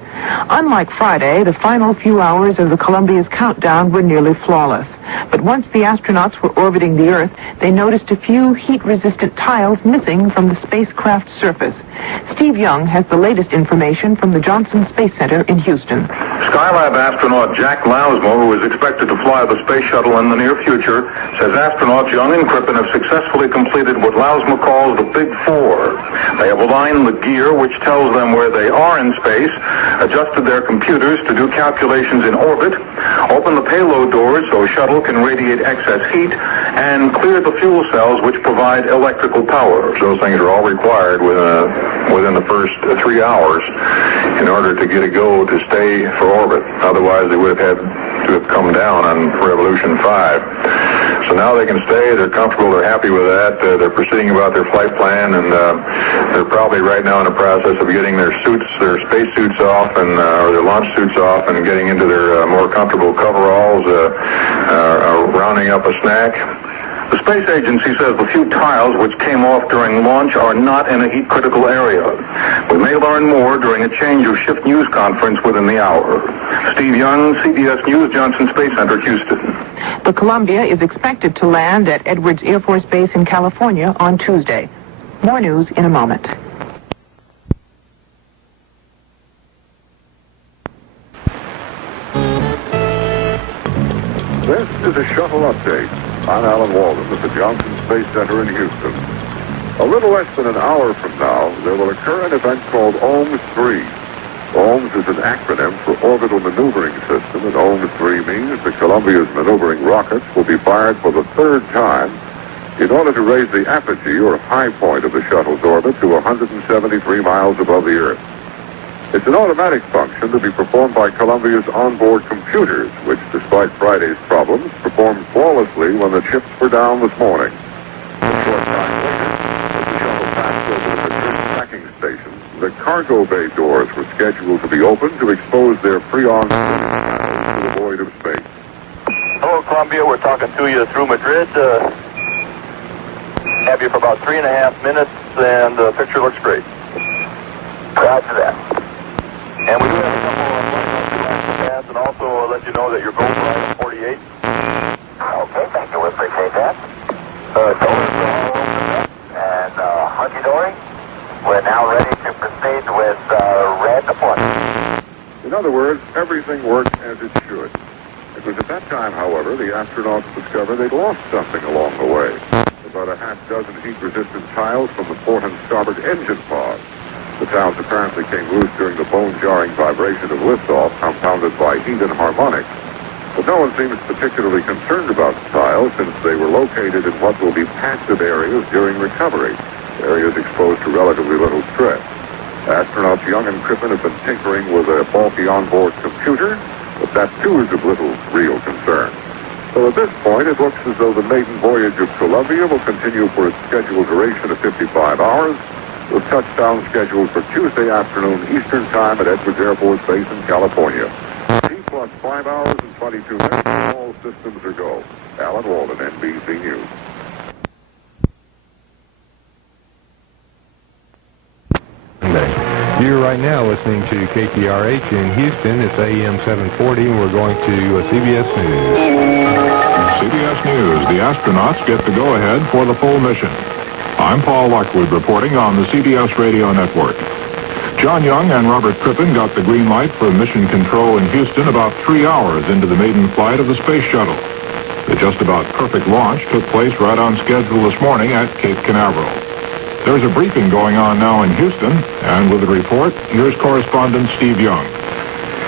Unlike Friday, the final few hours of the Columbia's countdown were nearly flawless. But once the astronauts were orbiting the Earth, they noticed a few heat-resistant tiles missing from the spacecraft's surface. Steve Young has the latest information from the Johnson Space Center in Houston. Skylab astronaut Jack Lousmo, who is expected to fly the space shuttle in the near future, says astronauts Young and Crippen have successfully completed what Lousmo calls the Big Four. They have aligned the gear, which tells them where they are in space, adjusted their computers to do calculations in orbit, opened the payload doors so shuttle can radiate excess heat, and cleared the fuel cells which provide electrical power. Those things are all required within the first 3 hours in order to get a go to stay for orbit. Otherwise, they would have had to have come down on Revolution 5. So now they can stay. They're comfortable. They're happy with that. They're proceeding about their flight plan, and they're probably right now in the process of getting their suits, their space suits off, and or their launch suits off, and getting into their more comfortable coveralls, rounding up a snack. The space agency says the few tiles which came off during launch are not in a heat-critical area. We may learn more during a change of shift news conference within the hour. Steve Young, CBS News, Johnson Space Center, Houston. The Columbia is expected to land at Edwards Air Force Base in California on Tuesday. More news in a moment. This is a shuttle update. I'm Alan Walden at the Johnson Space Center in Houston. A little less than an hour from now, there will occur an event called OMS 3. OMS is an acronym for Orbital Maneuvering System, and OMS 3 means that Columbia's maneuvering rockets will be fired for the third time in order to raise the apogee, or high point, of the shuttle's orbit to 173 miles above the Earth. It's an automatic function to be performed by Columbia's onboard computers, which, despite Friday's problems, performed flawlessly when the chips were down this morning. A short time later, as the shuttle passed over the Madrid tracking station, the cargo bay doors were scheduled to be opened to expose their Freon panels to the void of space. Hello, Columbia. We're talking to you through Madrid. Have you for about 3.5 minutes, and the picture looks great. Roger that. And we do have a couple of pads, and also let you know that your goal is 48. Okay, thank you. We appreciate that. And hunky-dory. We're now ready to proceed with red deployment. In other words, everything worked as it should. It was at that time, however, the astronauts discovered they'd lost something along the way. About a half dozen heat-resistant tiles from the port and starboard engine pods. The tiles apparently came loose during the bone-jarring vibration of liftoff, compounded by heat and harmonics. But no one seems particularly concerned about the tiles, since they were located in what will be passive areas during recovery, areas exposed to relatively little stress. Astronauts Young and Crippen have been tinkering with a faulty onboard computer, but that too is of little real concern. So at this point, it looks as though the maiden voyage of Columbia will continue for its scheduled duration of 55 hours, with touchdown scheduled for Tuesday afternoon Eastern Time at Edwards Air Force Base in California. T plus 5 hours and 22 minutes, and all systems are go. Alan Walden, NBC News. You're right now listening to KTRH in Houston. It's AM 740, and we're going to CBS News. CBS News. The astronauts get the go-ahead for the full mission. I'm Paul Lockwood reporting on the CBS Radio Network. John Young and Robert Crippen got the green light for mission control in Houston about 3 hours into the maiden flight of the space shuttle. The just about perfect launch took place right on schedule this morning at Cape Canaveral. There's a briefing going on now in Houston, and with the report, here's correspondent Steve Young.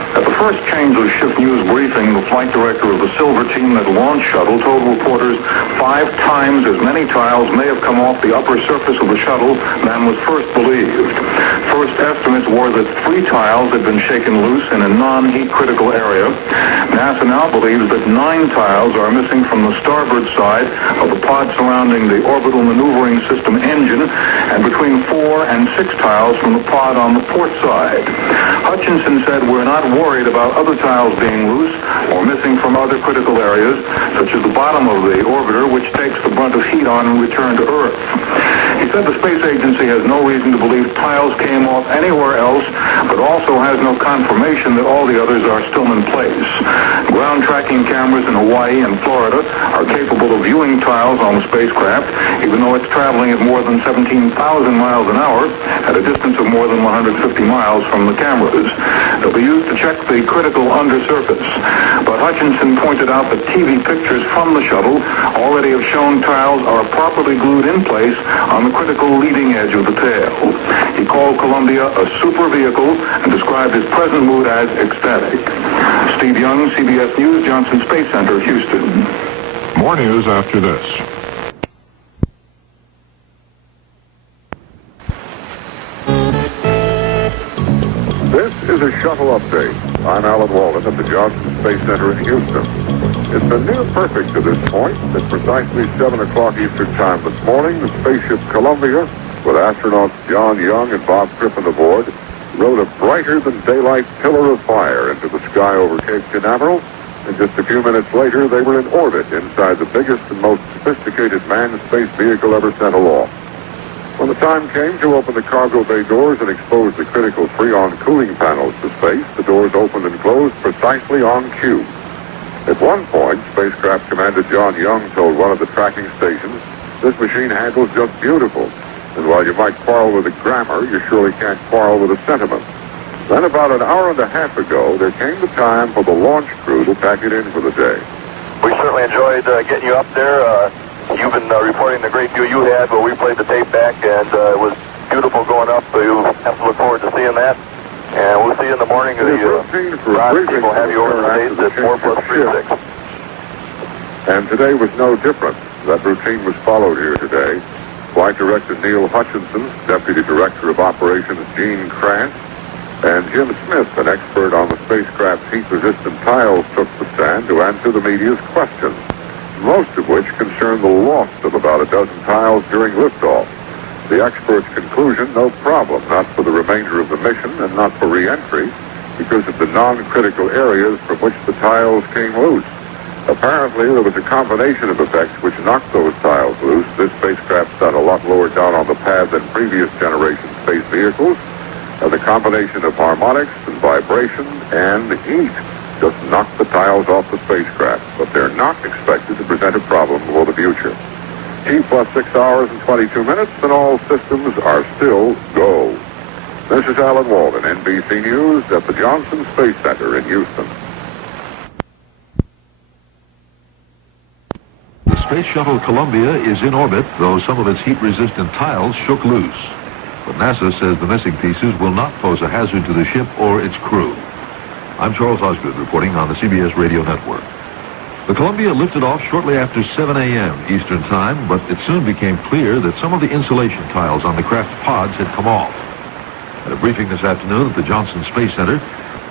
At the first change of shift news briefing, the flight director of the Silver team that launched shuttle told reporters 5 times as many tiles may have come off the upper surface of the shuttle than was first believed. First estimates were that 3 tiles had been shaken loose in a non-heat critical area. NASA now believes that 9 tiles are missing from the starboard side of the pod surrounding the orbital maneuvering system engine, and between 4 and 6 tiles from the pod on the port side. Hutchinson said, "We're not worried about other tiles being loose or missing from other critical areas, such as the bottom of the orbiter, which takes the brunt of heat on return to Earth." He said the space agency has no reason to believe tiles came off anywhere else, but also has no confirmation that all the others are still in place. Ground tracking cameras in Hawaii and Florida are capable of viewing tiles on the spacecraft, even though it's traveling at more than 17,000 miles an hour at a distance of more than 150 miles from the cameras. They'll be used to check the critical undersurface. But Hutchinson pointed out that TV pictures from the shuttle already have shown tiles are properly glued in place on the critical leading edge of the tail. He called Columbia a super vehicle and described his present mood as ecstatic. Steve Young, CBS News, Johnson Space Center, Houston. More news after this. This is a shuttle update. I'm Alan Walden at the Johnson Space Center in Houston. It's been near perfect to this point. At precisely 7 o'clock Eastern Time this morning, the spaceship Columbia, with astronauts John Young and Bob Crippen aboard, rode a brighter-than-daylight pillar of fire into the sky over Cape Canaveral, and just a few minutes later, they were in orbit inside the biggest and most sophisticated manned space vehicle ever sent aloft. When the time came to open the cargo bay doors and expose the critical Freon cooling panels to space, the doors opened and closed precisely on cue. At one point, Spacecraft Commander John Young told one of the tracking stations, "This machine handles just beautiful. And while you might quarrel with the grammar, you surely can't quarrel with the sentiment." Then about an hour and a half ago, there came the time for the launch crew to pack it in for the day. We certainly enjoyed getting you up there. You've been reporting the great view you had, but we played the tape back, and it was beautiful going up. So you have to look forward to seeing that. And we'll see you in the morning. The briefing will have you over the dates at 4+36. And today was no different. That routine was followed here today. Flight Director Neil Hutchinson, Deputy Director of Operations Gene Krantz, and Jim Smith, an expert on the spacecraft's heat-resistant tiles, took the stand to answer the media's questions, most of which concerned the loss of about a dozen tiles during liftoff. The expert's conclusion, no problem, not for the remainder of the mission and not for re-entry, because of the non-critical areas from which the tiles came loose. Apparently, there was a combination of effects which knocked those tiles loose. This spacecraft sat a lot lower down on the pad than previous generation space vehicles, and the combination of harmonics and vibration and heat just knocked the tiles off the spacecraft, but they're not expected to present a problem for the future. T+6 hours and 22 minutes, and all systems are still go. This is Alan Walden, NBC News at the Johnson Space Center in Houston. The Space Shuttle Columbia is in orbit, though some of its heat-resistant tiles shook loose. But NASA says the missing pieces will not pose a hazard to the ship or its crew. I'm Charles Osgood reporting on the CBS Radio Network. The Columbia lifted off shortly after 7 a.m. Eastern Time, but it soon became clear that some of the insulation tiles on the craft's pods had come off. At a briefing this afternoon at the Johnson Space Center,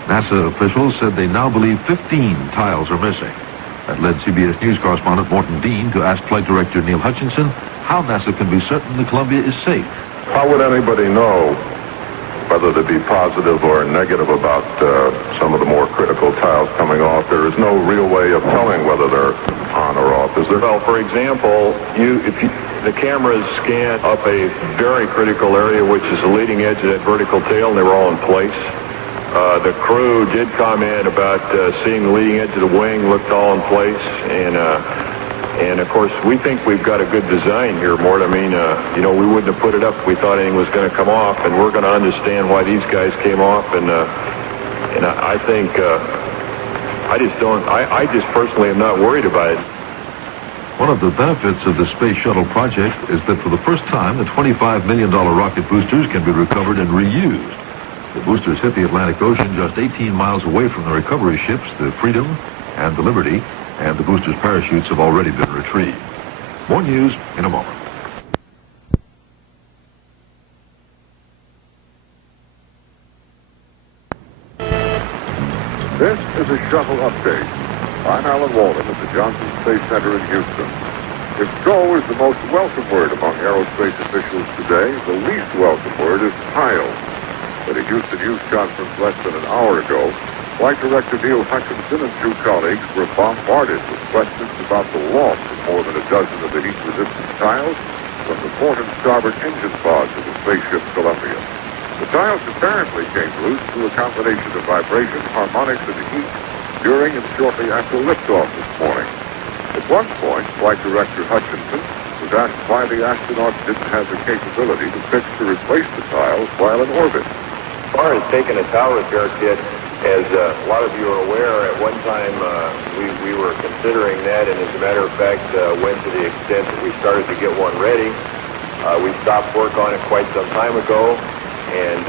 NASA officials said they now believe 15 tiles are missing. That led CBS News correspondent Morton Dean to ask Flight Director Neil Hutchinson how NASA can be certain the Columbia is safe. How would anybody know whether to be positive or negative about some of the more critical tiles coming off? There is no real way of telling whether they're on or off, is there? Well, for example, the cameras scanned up a very critical area, which is the leading edge of that vertical tail, and they were all in place. The crew did comment about seeing the leading edge of the wing looked all in place, and of course, we think we've got a good design here, Mort. I mean, we wouldn't have put it up if we thought anything was going to come off, and we're going to understand why these guys came off, and I think, I just personally am not worried about it. One of the benefits of the Space Shuttle project is that for the first time, the $25 million rocket boosters can be recovered and reused. The boosters hit the Atlantic Ocean just 18 miles away from the recovery ships, the Freedom and the Liberty, and the boosters' parachutes have already been retrieved. More news in a moment. This is a shuttle update. I'm Alan Walden at the Johnson Space Center in Houston. If go is the most welcome word among aerospace officials today, the least welcome word is tiles. At a Houston News Conference less than an hour ago, Flight Director Neil Hutchinson and two colleagues were bombarded with questions about the loss of more than a dozen of the heat-resistant tiles from the port and starboard engine pods of the spaceship Columbia. The tiles apparently came loose through a combination of vibration, harmonics, and heat during and shortly after liftoff this morning. At one point, Flight Director Hutchinson was asked why the astronauts didn't have the capability to fix or replace the tiles while in orbit. As far as taking a tile repair kit, as a lot of you are aware, at one time we were considering that, and as a matter of fact, went to the extent that we started to get one ready. We stopped work on it quite some time ago, and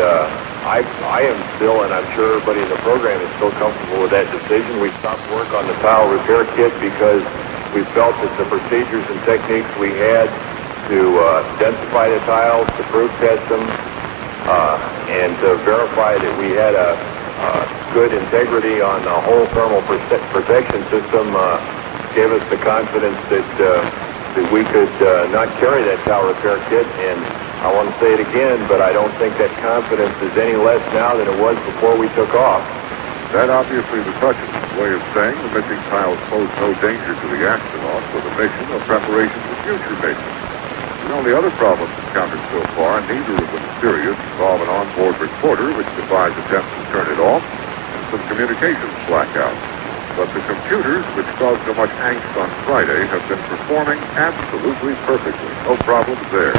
I am still, and I'm sure everybody in the program is still comfortable with that decision. We stopped work on the tile repair kit because we felt that the procedures and techniques we had to densify the tiles, to proof test them, and to verify that we had a good integrity on the whole thermal protection system gave us the confidence that we could not carry that tile repair kit. And I want to say it again, but I don't think that confidence is any less now than it was before we took off. That obviously was Hutchinson's way of saying the missing tiles pose no danger to the astronauts for the mission or preparation for future missions. The only other problems encountered so far, neither of them serious, involve an onboard recorder which defies attempts to turn it off, and some communications blackouts. But the computers, which caused so much angst on Friday, have been performing absolutely perfectly. No problems there.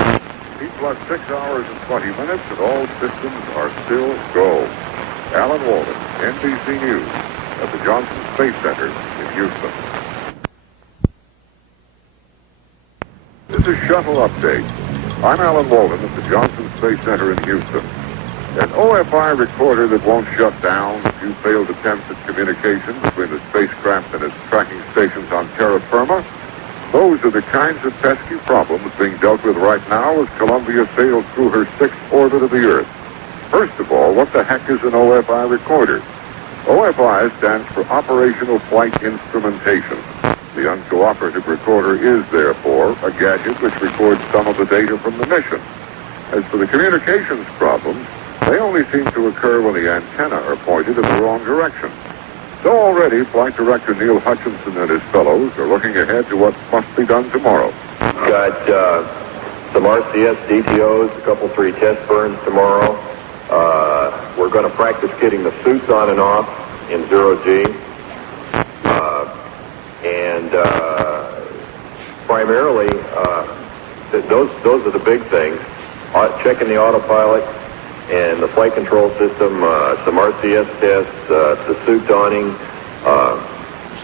T plus 6 hours and 20 minutes, and all systems are still go. Alan Walden, NBC News, at the Johnson Space Center in Houston. This is Shuttle Update. I'm Alan Walden at the Johnson Space Center in Houston. An OFI recorder that won't shut down, a few failed attempts at communication between the spacecraft and its tracking stations on terra firma, those are the kinds of pesky problems being dealt with right now as Columbia sails through her 6th orbit of the Earth. First of all, what the heck is an OFI recorder? OFI stands for Operational Flight Instrumentation. The uncooperative recorder is, therefore, a gadget which records some of the data from the mission. As for the communications problems, they only seem to occur when the antennae are pointed in the wrong direction. So already, Flight Director Neil Hutchinson and his fellows are looking ahead to what must be done tomorrow. Got some RCS DTOs, a couple 3 test burns tomorrow. We're going to practice getting the suits on and off in 0G. And primarily, those are the big things. Checking the autopilot and the flight control system, some RCS tests, the suit donning,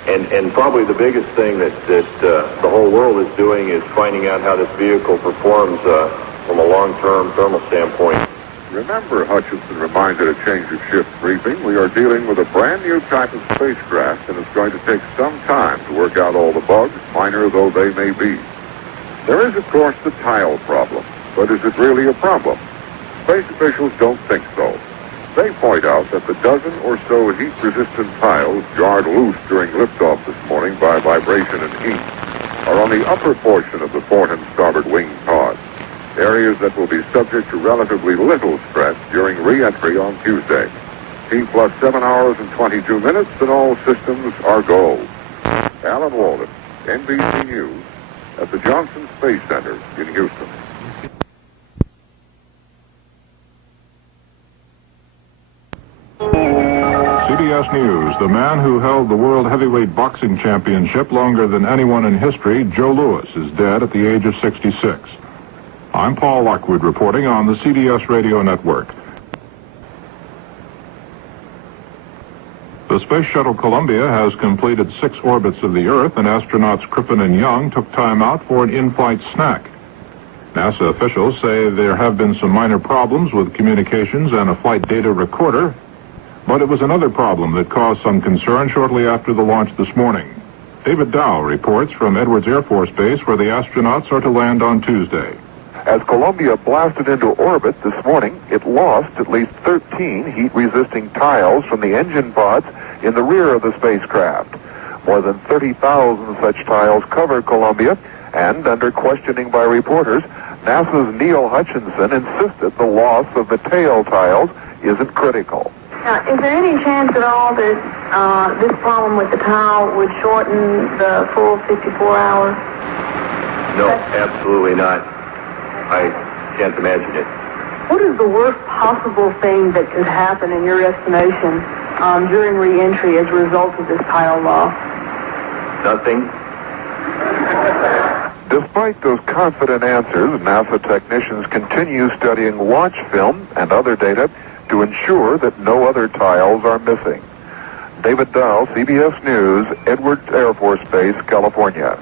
and probably the biggest thing that the whole world is doing is finding out how this vehicle performs from a long-term thermal standpoint. Remember, Hutchinson reminded a change of shift briefing, we are dealing with a brand new type of spacecraft, and it's going to take some time to work out all the bugs, minor though they may be. There is, of course, the tile problem, but is it really a problem? Space officials don't think so. They point out that the dozen or so heat-resistant tiles jarred loose during liftoff this morning by vibration and heat are on the upper portion of the port and starboard wing pods, areas that will be subject to relatively little stress during re-entry on Tuesday. T plus 7 hours and 22 minutes, and all systems are go. Alan Walden, NBC News, at the Johnson Space Center in Houston. CBS News. The man who held the World Heavyweight Boxing Championship longer than anyone in history, Joe Louis, is dead at the age of 66. I'm Paul Lockwood reporting on the CBS Radio Network. The Space Shuttle Columbia has completed 6 orbits of the Earth, and astronauts Crippen and Young took time out for an in-flight snack. NASA officials say there have been some minor problems with communications and a flight data recorder, but it was another problem that caused some concern shortly after the launch this morning. David Dow reports from Edwards Air Force Base, where the astronauts are to land on Tuesday. As Columbia blasted into orbit this morning, it lost at least 13 heat-resisting tiles from the engine pods in the rear of the spacecraft. More than 30,000 such tiles cover Columbia, and under questioning by reporters, NASA's Neil Hutchinson insisted the loss of the tail tiles isn't critical. Now, is there any chance at all that this problem with the tile would shorten the full 54 hours? No, absolutely not. I can't imagine it. What is the worst possible thing that could happen, in your estimation, during re-entry as a result of this tile loss? Nothing. Despite those confident answers, NASA technicians continue studying watch film and other data to ensure that no other tiles are missing. David Dahl, CBS News, Edwards Air Force Base, California.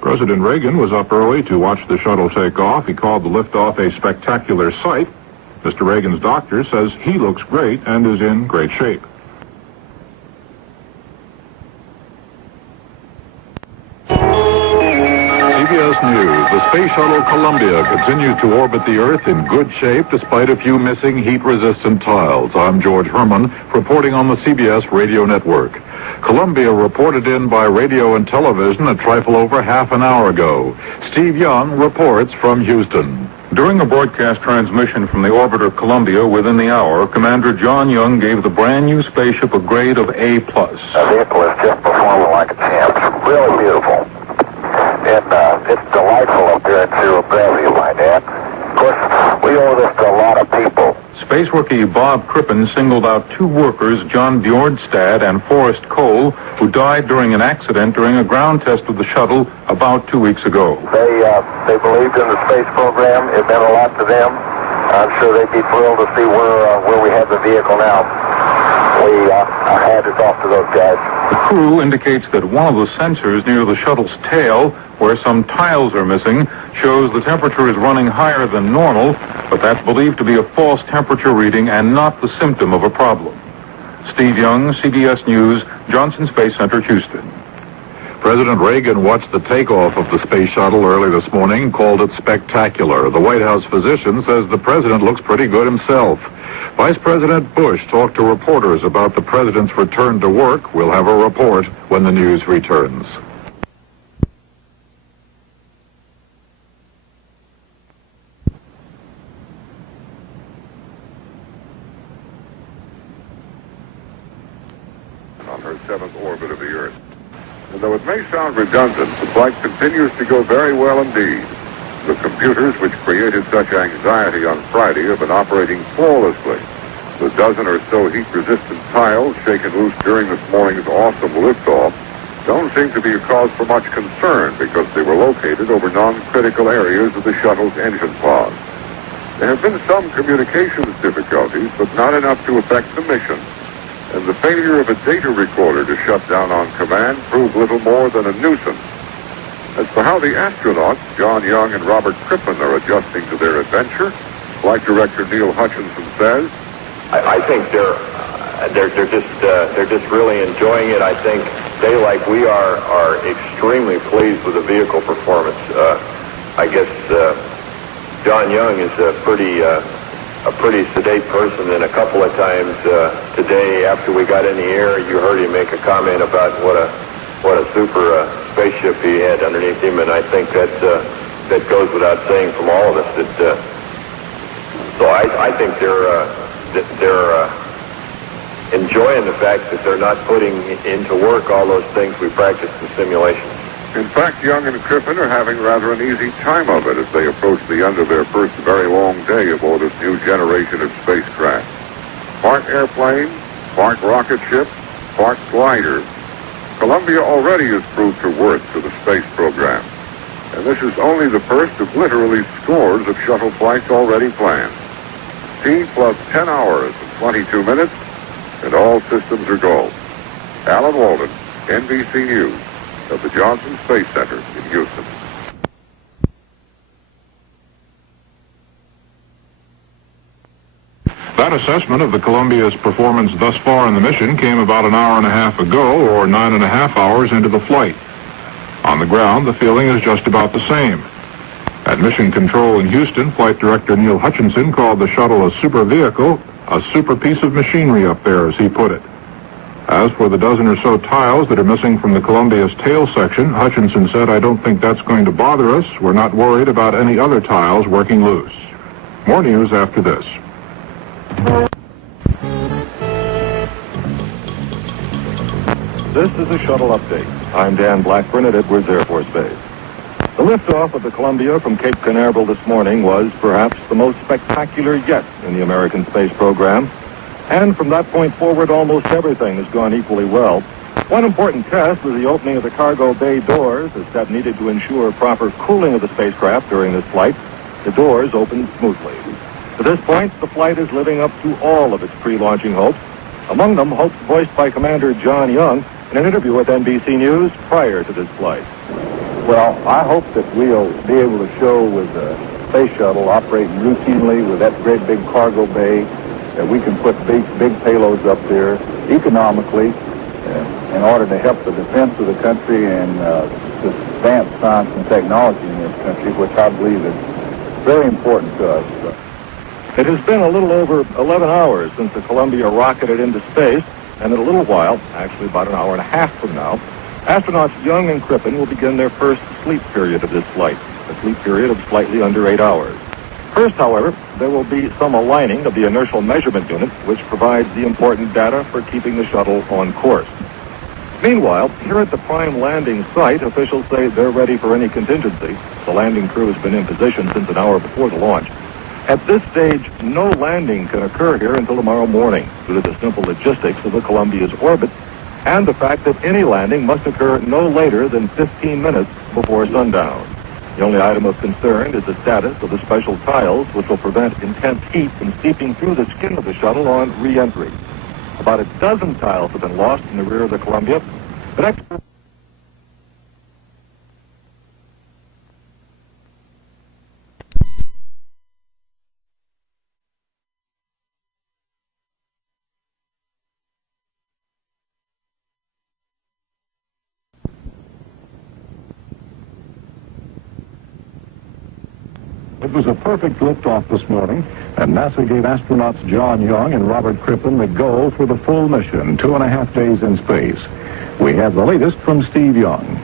President Reagan was up early to watch the shuttle take off. He called the liftoff a spectacular sight. Mr. Reagan's doctor says he looks great and is in great shape. CBS News. The Space Shuttle Columbia continues to orbit the Earth in good shape despite a few missing heat-resistant tiles. I'm George Herman, reporting on the CBS Radio Network. Columbia reported in by radio and television a trifle over half an hour ago. Steve Young reports from Houston. During a broadcast transmission from the orbiter Columbia within the hour, Commander John Young gave the brand-new spaceship a grade of A+. The vehicle is just performing like a champ. It's really beautiful. And it's delightful up there in zero gravity, my dad. Of course, we owe this to a lot of people. Space rookie Bob Crippen singled out two workers, John Bjornstad and Forrest Cole, who died during an accident during a ground test of the shuttle about 2 weeks ago. They believed in the space program. It meant a lot to them. I'm sure they'd be thrilled to see where we have the vehicle now. I had it off to those guys. The crew indicates that one of the sensors near the shuttle's tail, where some tiles are missing, shows the temperature is running higher than normal, but that's believed to be a false temperature reading and not the symptom of a problem. Steve Young, CBS News, Johnson Space Center, Houston. President Reagan watched the takeoff of the space shuttle early this morning, called it spectacular. The White House physician says the president looks pretty good himself. Vice President Bush talked to reporters about the president's return to work. We'll have a report when the news returns. On her seventh orbit of the Earth. And though it may sound redundant, the flight continues to go very well indeed. The computers which created such anxiety on Friday have been operating flawlessly. The dozen or so heat-resistant tiles shaken loose during this morning's awesome liftoff don't seem to be a cause for much concern because they were located over non-critical areas of the shuttle's engine pods. There have been some communications difficulties, but not enough to affect the mission. And the failure of a data recorder to shut down on command proved little more than a nuisance. As for how the astronauts, John Young and Robert Crippen, are adjusting to their adventure, Flight Director Neil Hutchinson says, I think they're just really enjoying it. I think they, like we are extremely pleased with the vehicle performance. I guess John Young is a pretty sedate person, and a couple of times today after we got in the air, you heard him make a comment about what a super spaceship he had underneath him, and I think that goes without saying from all of us. So I think they're enjoying the fact that they're not putting into work all those things we practiced in simulations. In fact, Young and Crippen are having rather an easy time of it as they approach the end of their first very long day aboard this new generation of spacecraft. Part airplane, part rocket ship, part glider, Columbia already has proved her worth to the space program. And this is only the first of literally scores of shuttle flights already planned. T plus 10 hours and 22 minutes, and all systems are go. Alan Walden, NBC News, at the Johnson Space Center in Houston. That assessment of the Columbia's performance thus far in the mission came about an hour and a half ago, or 9.5 hours into the flight. On the ground, the feeling is just about the same. At Mission Control in Houston, Flight Director Neil Hutchinson called the shuttle a super vehicle, a super piece of machinery up there, as he put it. As for the dozen or so tiles that are missing from the Columbia's tail section, Hutchinson said, "I don't think that's going to bother us. We're not worried about any other tiles working loose." More news after this. This is a shuttle update. I'm Dan Blackburn at Edwards Air Force Base. The liftoff of the Columbia from Cape Canaveral this morning was perhaps the most spectacular yet in the American space program. And from that point forward, almost everything has gone equally well. One important test was the opening of the cargo bay doors, a step needed to ensure proper cooling of the spacecraft during this flight. The doors opened smoothly. To this point, the flight is living up to all of its pre-launching hopes. Among them, hopes voiced by Commander John Young in an interview with NBC News prior to this flight. Well, I hope that we'll be able to show with the space shuttle operating routinely with that great big cargo bay that we can put big payloads up there economically in order to help the defense of the country and to advance science and technology in this country, which I believe is very important to us. It has been a little over 11 hours since the Columbia rocketed into space, and in a little while, actually about an hour and a half from now, astronauts Young and Crippen will begin their first sleep period of this flight, a sleep period of slightly under 8 hours. First, however, there will be some aligning of the inertial measurement unit, which provides the important data for keeping the shuttle on course. Meanwhile, here at the prime landing site, officials say they're ready for any contingency. The landing crew has been in position since an hour before the launch. At this stage, no landing can occur here until tomorrow morning due to the simple logistics of the Columbia's orbit and the fact that any landing must occur no later than 15 minutes before sundown. The only item of concern is the status of the special tiles which will prevent intense heat from seeping through the skin of the shuttle on re-entry. About a dozen tiles have been lost in the rear of the Columbia, but experts... It was a perfect liftoff this morning, and NASA gave astronauts John Young and Robert Crippen the go for the full mission, 2.5 days in space. We have the latest from Steve Young.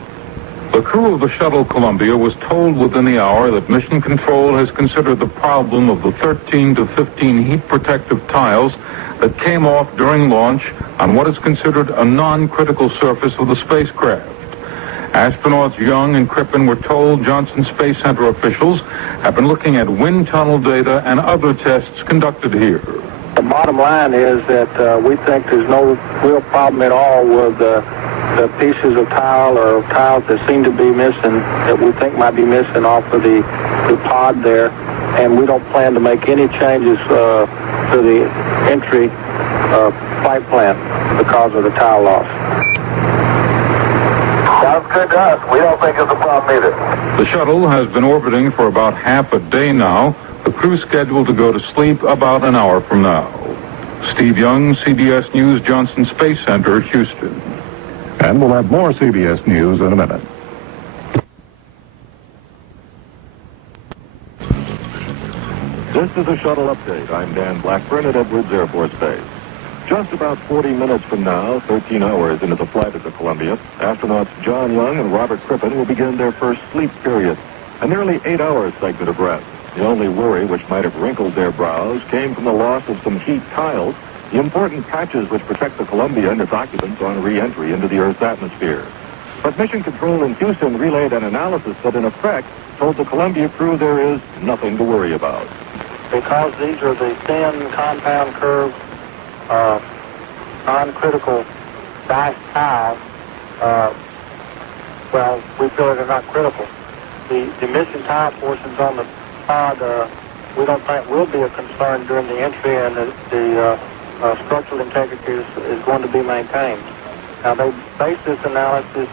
The crew of the shuttle Columbia was told within the hour that Mission Control has considered the problem of the 13 to 15 heat protective tiles that came off during launch on what is considered a non-critical surface of the spacecraft. Astronauts Young and Crippen were told Johnson Space Center officials have been looking at wind tunnel data and other tests conducted here. The bottom line is that we think there's no real problem at all with the pieces of tile or tiles that seem to be missing, that we think might be missing off of the pod there, and we don't plan to make any changes to the entry flight plan because of the tile loss. Sounds good to us. We don't think it's a problem either. The shuttle has been orbiting for about half a day now. The crew scheduled to go to sleep about an hour from now. Steve Young, CBS News, Johnson Space Center, Houston. And we'll have more CBS News in a minute. This is a shuttle update. I'm Dan Blackburn at Edwards Air Force Base. Just about 40 minutes from now, 13 hours into the flight of the Columbia, astronauts John Young and Robert Crippen will begin their first sleep period, a nearly 8-hour segment of rest. The only worry which might have wrinkled their brows came from the loss of some heat tiles, the important patches which protect the Columbia and its occupants on re-entry into the Earth's atmosphere. But Mission Control in Houston relayed an analysis that, in effect, told the Columbia crew there is nothing to worry about. Because these are the thin compound curved non-critical diced tiles, well, we feel they're not critical. The missing tile portions on the pod, we don't think will be a concern during the entry, and the structural integrity is going to be maintained. Now, they based this analysis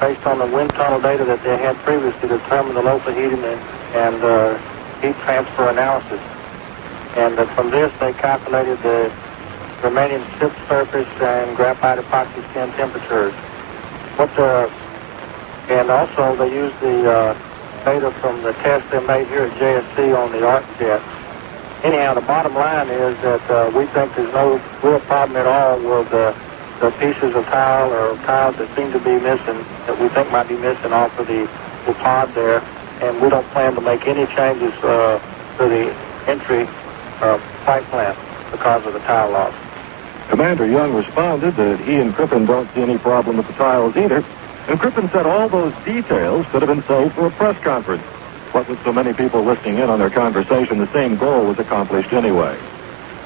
based on the wind tunnel data that they had previously to determine the local heating and heat transfer analysis. And from this, they calculated the remaining ship surface and graphite epoxy skin temperatures. And also, they used the data from the test they made here at JSC on the ARC jet. Anyhow, the bottom line is that we think there's no real problem at all with the pieces of tile or tiles that seem to be missing, that we think might be missing off of the pod there. And we don't plan to make any changes to the entry flight plan because of the tile loss. Commander Young responded that he and Crippen don't see any problem with the tiles either. And Crippen said all those details could have been saved for a press conference. But with so many people listening in on their conversation, the same goal was accomplished anyway.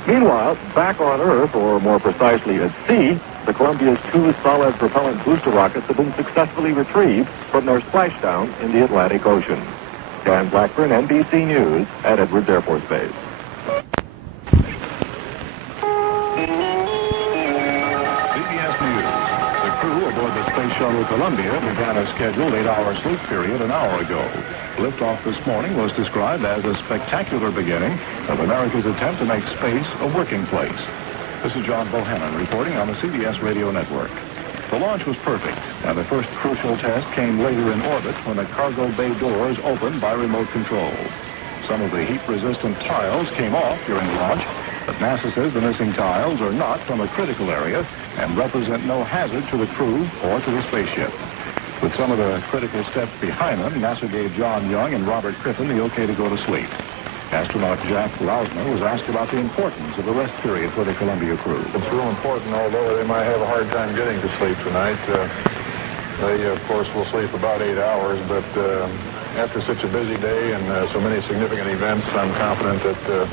Meanwhile, back on Earth, or more precisely at sea, the Columbia's 2 solid propellant booster rockets have been successfully retrieved from their splashdown in the Atlantic Ocean. Dan Blackburn, NBC News, at Edwards Air Force Base. CBS News. The crew aboard the Space Shuttle Columbia began a scheduled 8-hour sleep period an hour ago. Liftoff this morning was described as a spectacular beginning of America's attempt to make space a working place. This is John Bohannon reporting on the CBS Radio Network. The launch was perfect, and the first crucial test came later in orbit when the cargo bay doors opened by remote control. Some of the heat-resistant tiles came off during the launch, but NASA says the missing tiles are not from a critical area and represent no hazard to the crew or to the spaceship. With some of the critical steps behind them, NASA gave John Young and Robert Crippen the okay to go to sleep. Astronaut Jack Lausner was asked about the importance of the rest period for the Columbia crew. It's real important, although they might have a hard time getting to sleep tonight. They, of course, will sleep about 8 hours, but after such a busy day and so many significant events, I'm confident that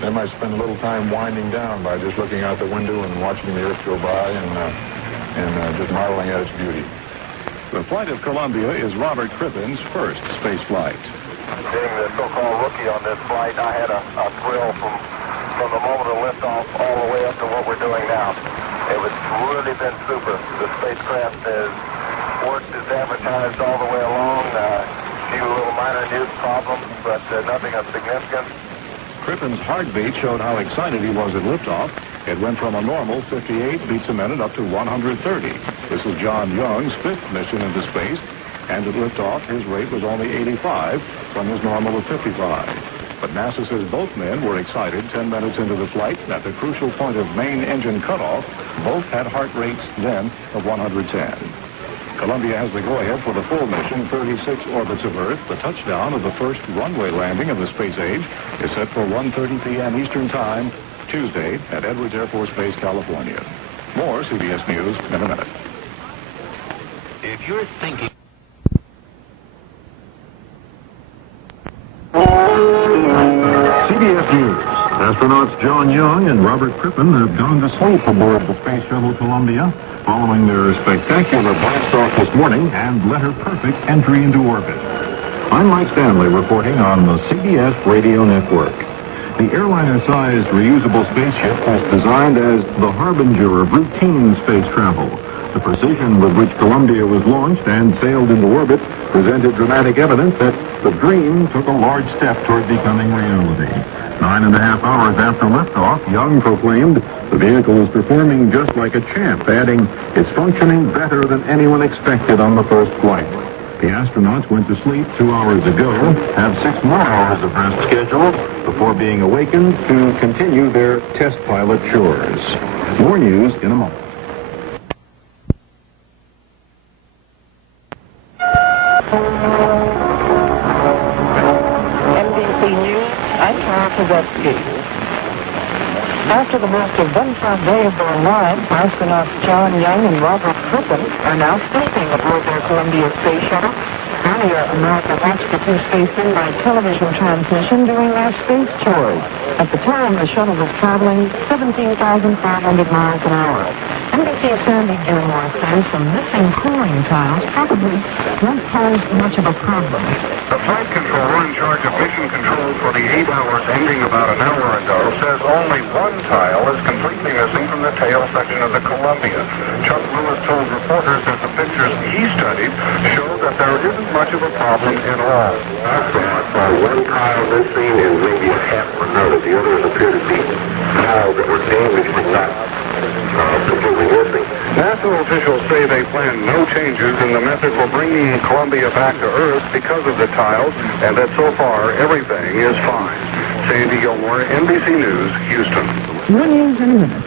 they might spend a little time winding down by just looking out the window and watching the Earth go by and just marveling at its beauty. The flight of Columbia is Robert Crippen's first space flight. Being the so-called rookie on this flight, I had a thrill from the moment of liftoff all the way up to what we're doing now. It's really been super. The spacecraft has worked as advertised all the way along. A few little minor news problems, but nothing of significance. Crippen's heartbeat showed how excited he was at liftoff. It went from a normal 58 beats a minute up to 130. This was John Young's 5th mission into space, and at liftoff, his rate was only 85 from his normal of 55. But NASA says both men were excited 10 minutes into the flight. At the crucial point of main engine cutoff, both had heart rates then of 110. Columbia has the go-ahead for the full mission, 36 orbits of Earth. The touchdown of the first runway landing of the space age is set for 1:30 p.m. Eastern Time, Tuesday at Edwards Air Force Base, California. More CBS News in a minute. If you're thinking... CBS News. Astronauts John Young and Robert Crippen have gone to sleep aboard the Space Shuttle Columbia following their spectacular blast-off this morning and letter-perfect entry into orbit. I'm Mike Stanley reporting on the CBS Radio Network. The airliner-sized reusable spaceship was designed as the harbinger of routine space travel. The precision with which Columbia was launched and sailed into orbit presented dramatic evidence that the dream took a large step toward becoming reality. 9.5 hours after liftoff, Young proclaimed the vehicle is performing just like a champ, adding, it's functioning better than anyone expected on the first flight. The astronauts went to sleep 2 hours ago, have 6 more hours of rest scheduled before being awakened to continue their test pilot chores. More news in a moment. After the most eventful day of their lives, astronauts John Young and Robert Crippen are now sleeping aboard their Columbia space shuttle. Earlier, America watched the two spacemen by television transmission doing their space chores. At the time, the shuttle was traveling 17,500 miles an hour. NBC's Sandy Gilmore says some missing cooling tiles probably won't pose much of a problem. The flight controller in charge of mission control for the 8 hours ending about an hour ago says only one tile is completely missing from the tail section of the Columbia. Chuck Lewis told reporters that the pictures he studied show that there isn't much of a problem at all. Astronauts saw one tile missing and maybe a half of another. The others appear to be tiles that were damaged but not completely missing. NASA officials say they plan no changes in the method for bringing Columbia back to Earth because of the tiles, and that so far everything is fine. Sandy Gilmore, NBC News, Houston. More news in a minute.